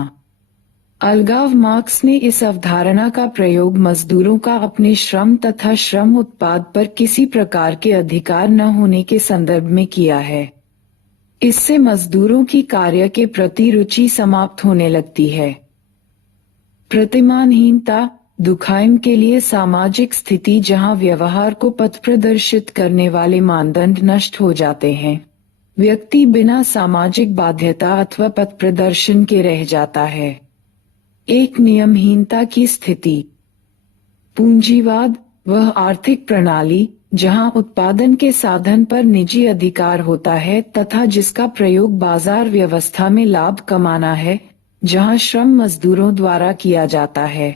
अलगाव मार्क्स ने इस अवधारणा का प्रयोग मजदूरों का अपने श्रम तथा श्रम उत्पाद पर किसी प्रकार के अधिकार न होने के संदर्भ में किया है। इससे मजदूरों की कार्य के प्रति रुचि समाप्त होने लगती है। प्रतिमानहीनता, दुखाइम के लिए सामाजिक स्थिति जहां व्यवहार को पथ प्रदर्शित करने वाले मानदंड नष्ट हो जाते हैं, व्यक्ति बिना सामाजिक बाध्यता अथवा पथ प्रदर्शन के रह जाता है। एक नियमहीनता की स्थिति। पूंजीवाद, वह आर्थिक प्रणाली जहां उत्पादन के साधन पर निजी अधिकार होता है तथा जिसका प्रयोग बाजार व्यवस्था में लाभ कमाना है, जहां श्रम मजदूरों द्वारा किया जाता है।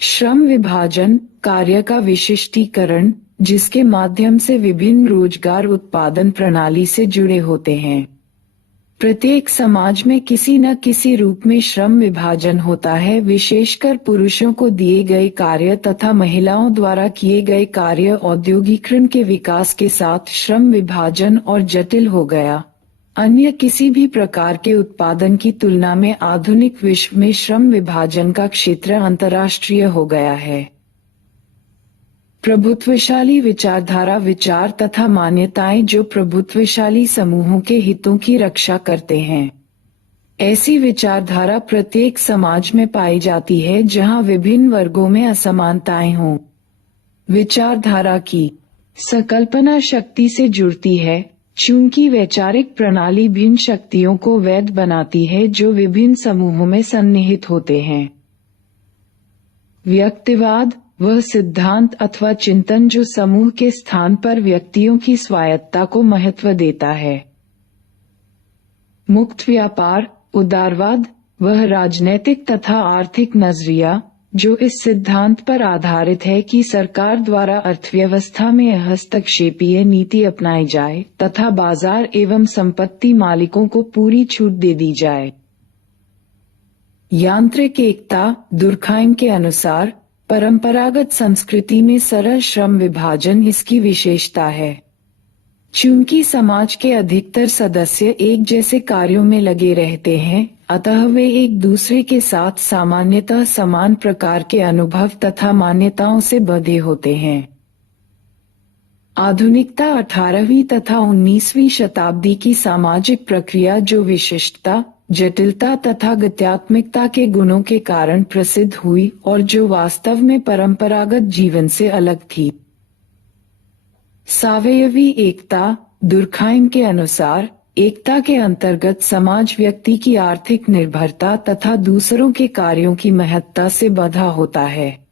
श्रम विभाजन, कार्य का विशिष्टीकरण जिसके माध्यम से विभिन्न रोजगार उत्पादन प्रणाली से जुड़े होते हैं। प्रत्येक समाज में किसी न किसी रूप में श्रम विभाजन होता है, विशेषकर पुरुषों को दिए गए कार्य तथा महिलाओं द्वारा किए गए कार्य औद्योगिकरण के विकास के साथ श्रम विभाजन और जटिल हो गया। अन्य किसी भी प्रकार के उत्पादन की तुलना में आधुनिक विश्व में श्रम विभाजन का क्षेत्र अंतर्राष्ट्रीय हो गया है। प्रभुत्वशाली विचारधारा, विचार तथा मान्यताएं जो प्रभुत्वशाली समूहों के हितों की रक्षा करते हैं। ऐसी विचारधारा प्रत्येक समाज में पाई जाती है जहां विभिन्न वर्गों में असमानताएं हों। विचारधारा की संकल्पना शक्ति से जुड़ती है, चूंकि वैचारिक प्रणाली भिन्न शक्तियों को वैध बनाती है जो विभिन्न समूहों में सन्निहित होते हैं। व्यक्तिवाद, वह सिद्धांत अथवा चिंतन जो समूह के स्थान पर व्यक्तियों की स्वायत्तता को महत्व देता है। मुक्त व्यापार, उदारवाद, वह राजनैतिक तथा आर्थिक नजरिया जो इस सिद्धांत पर आधारित है कि सरकार द्वारा अर्थव्यवस्था में हस्तक्षेपीय नीति अपनाई जाए तथा बाजार एवं संपत्ति मालिकों को पूरी छूट दे दी जाए। यांत्रिक एकता, दुर्खाइम के अनुसार परंपरागत संस्कृति में सरल श्रम विभाजन इसकी विशेषता है। चूंकि समाज के अधिकतर सदस्य एक जैसे कार्यों में लगे रहते हैं, अतः वे एक दूसरे के साथ सामान्यतः समान प्रकार के अनुभव तथा मान्यताओं से बंधे होते हैं। आधुनिकता 18वीं तथा 19वीं शताब्दी की सामाजिक प्रक्रिया जो विशिष्टता, जटिलता तथा गत्यात्मकता के गुणों के कारण प्रसिद्ध हुई और जो वास्तव में परंपरागत जीवन से अलग थी। सावयवी एकता। दुर्खाइम के अनुसार एकता के अंतर्गत समाज व्यक्ति की आर्थिक निर्भरता तथा दूसरों के कार्यों की महत्ता से बंधा होता है।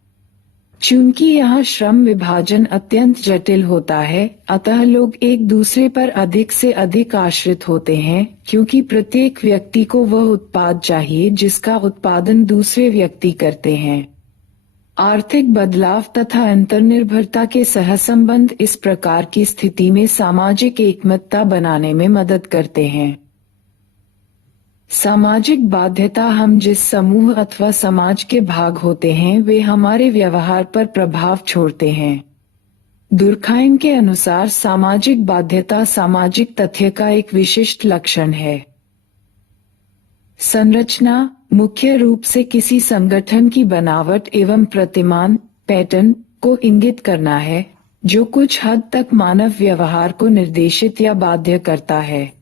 चूंकि यह श्रम विभाजन अत्यंत जटिल होता है, अतः लोग एक दूसरे पर अधिक से अधिक आश्रित होते हैं, क्योंकि प्रत्येक व्यक्ति को वह उत्पाद चाहिए जिसका उत्पादन दूसरे व्यक्ति करते हैं। आर्थिक बदलाव तथा अंतर्निर्भरता के सहसंबंध इस प्रकार की स्थिति में सामाजिक एकमतता बनाने में मदद करते हैं। सामाजिक बाध्यता। हम जिस समूह अथवा समाज के भाग होते हैं वे हमारे व्यवहार पर प्रभाव छोड़ते हैं। दुर्खाइम के अनुसार सामाजिक बाध्यता सामाजिक तथ्य का एक विशिष्ट लक्षण है। संरचना। मुख्य रूप से किसी संगठन की बनावट एवं प्रतिमान पैटर्न को इंगित करना है, जो कुछ हद तक मानव व्यवहार को निर्देशित या बाध्य करता है।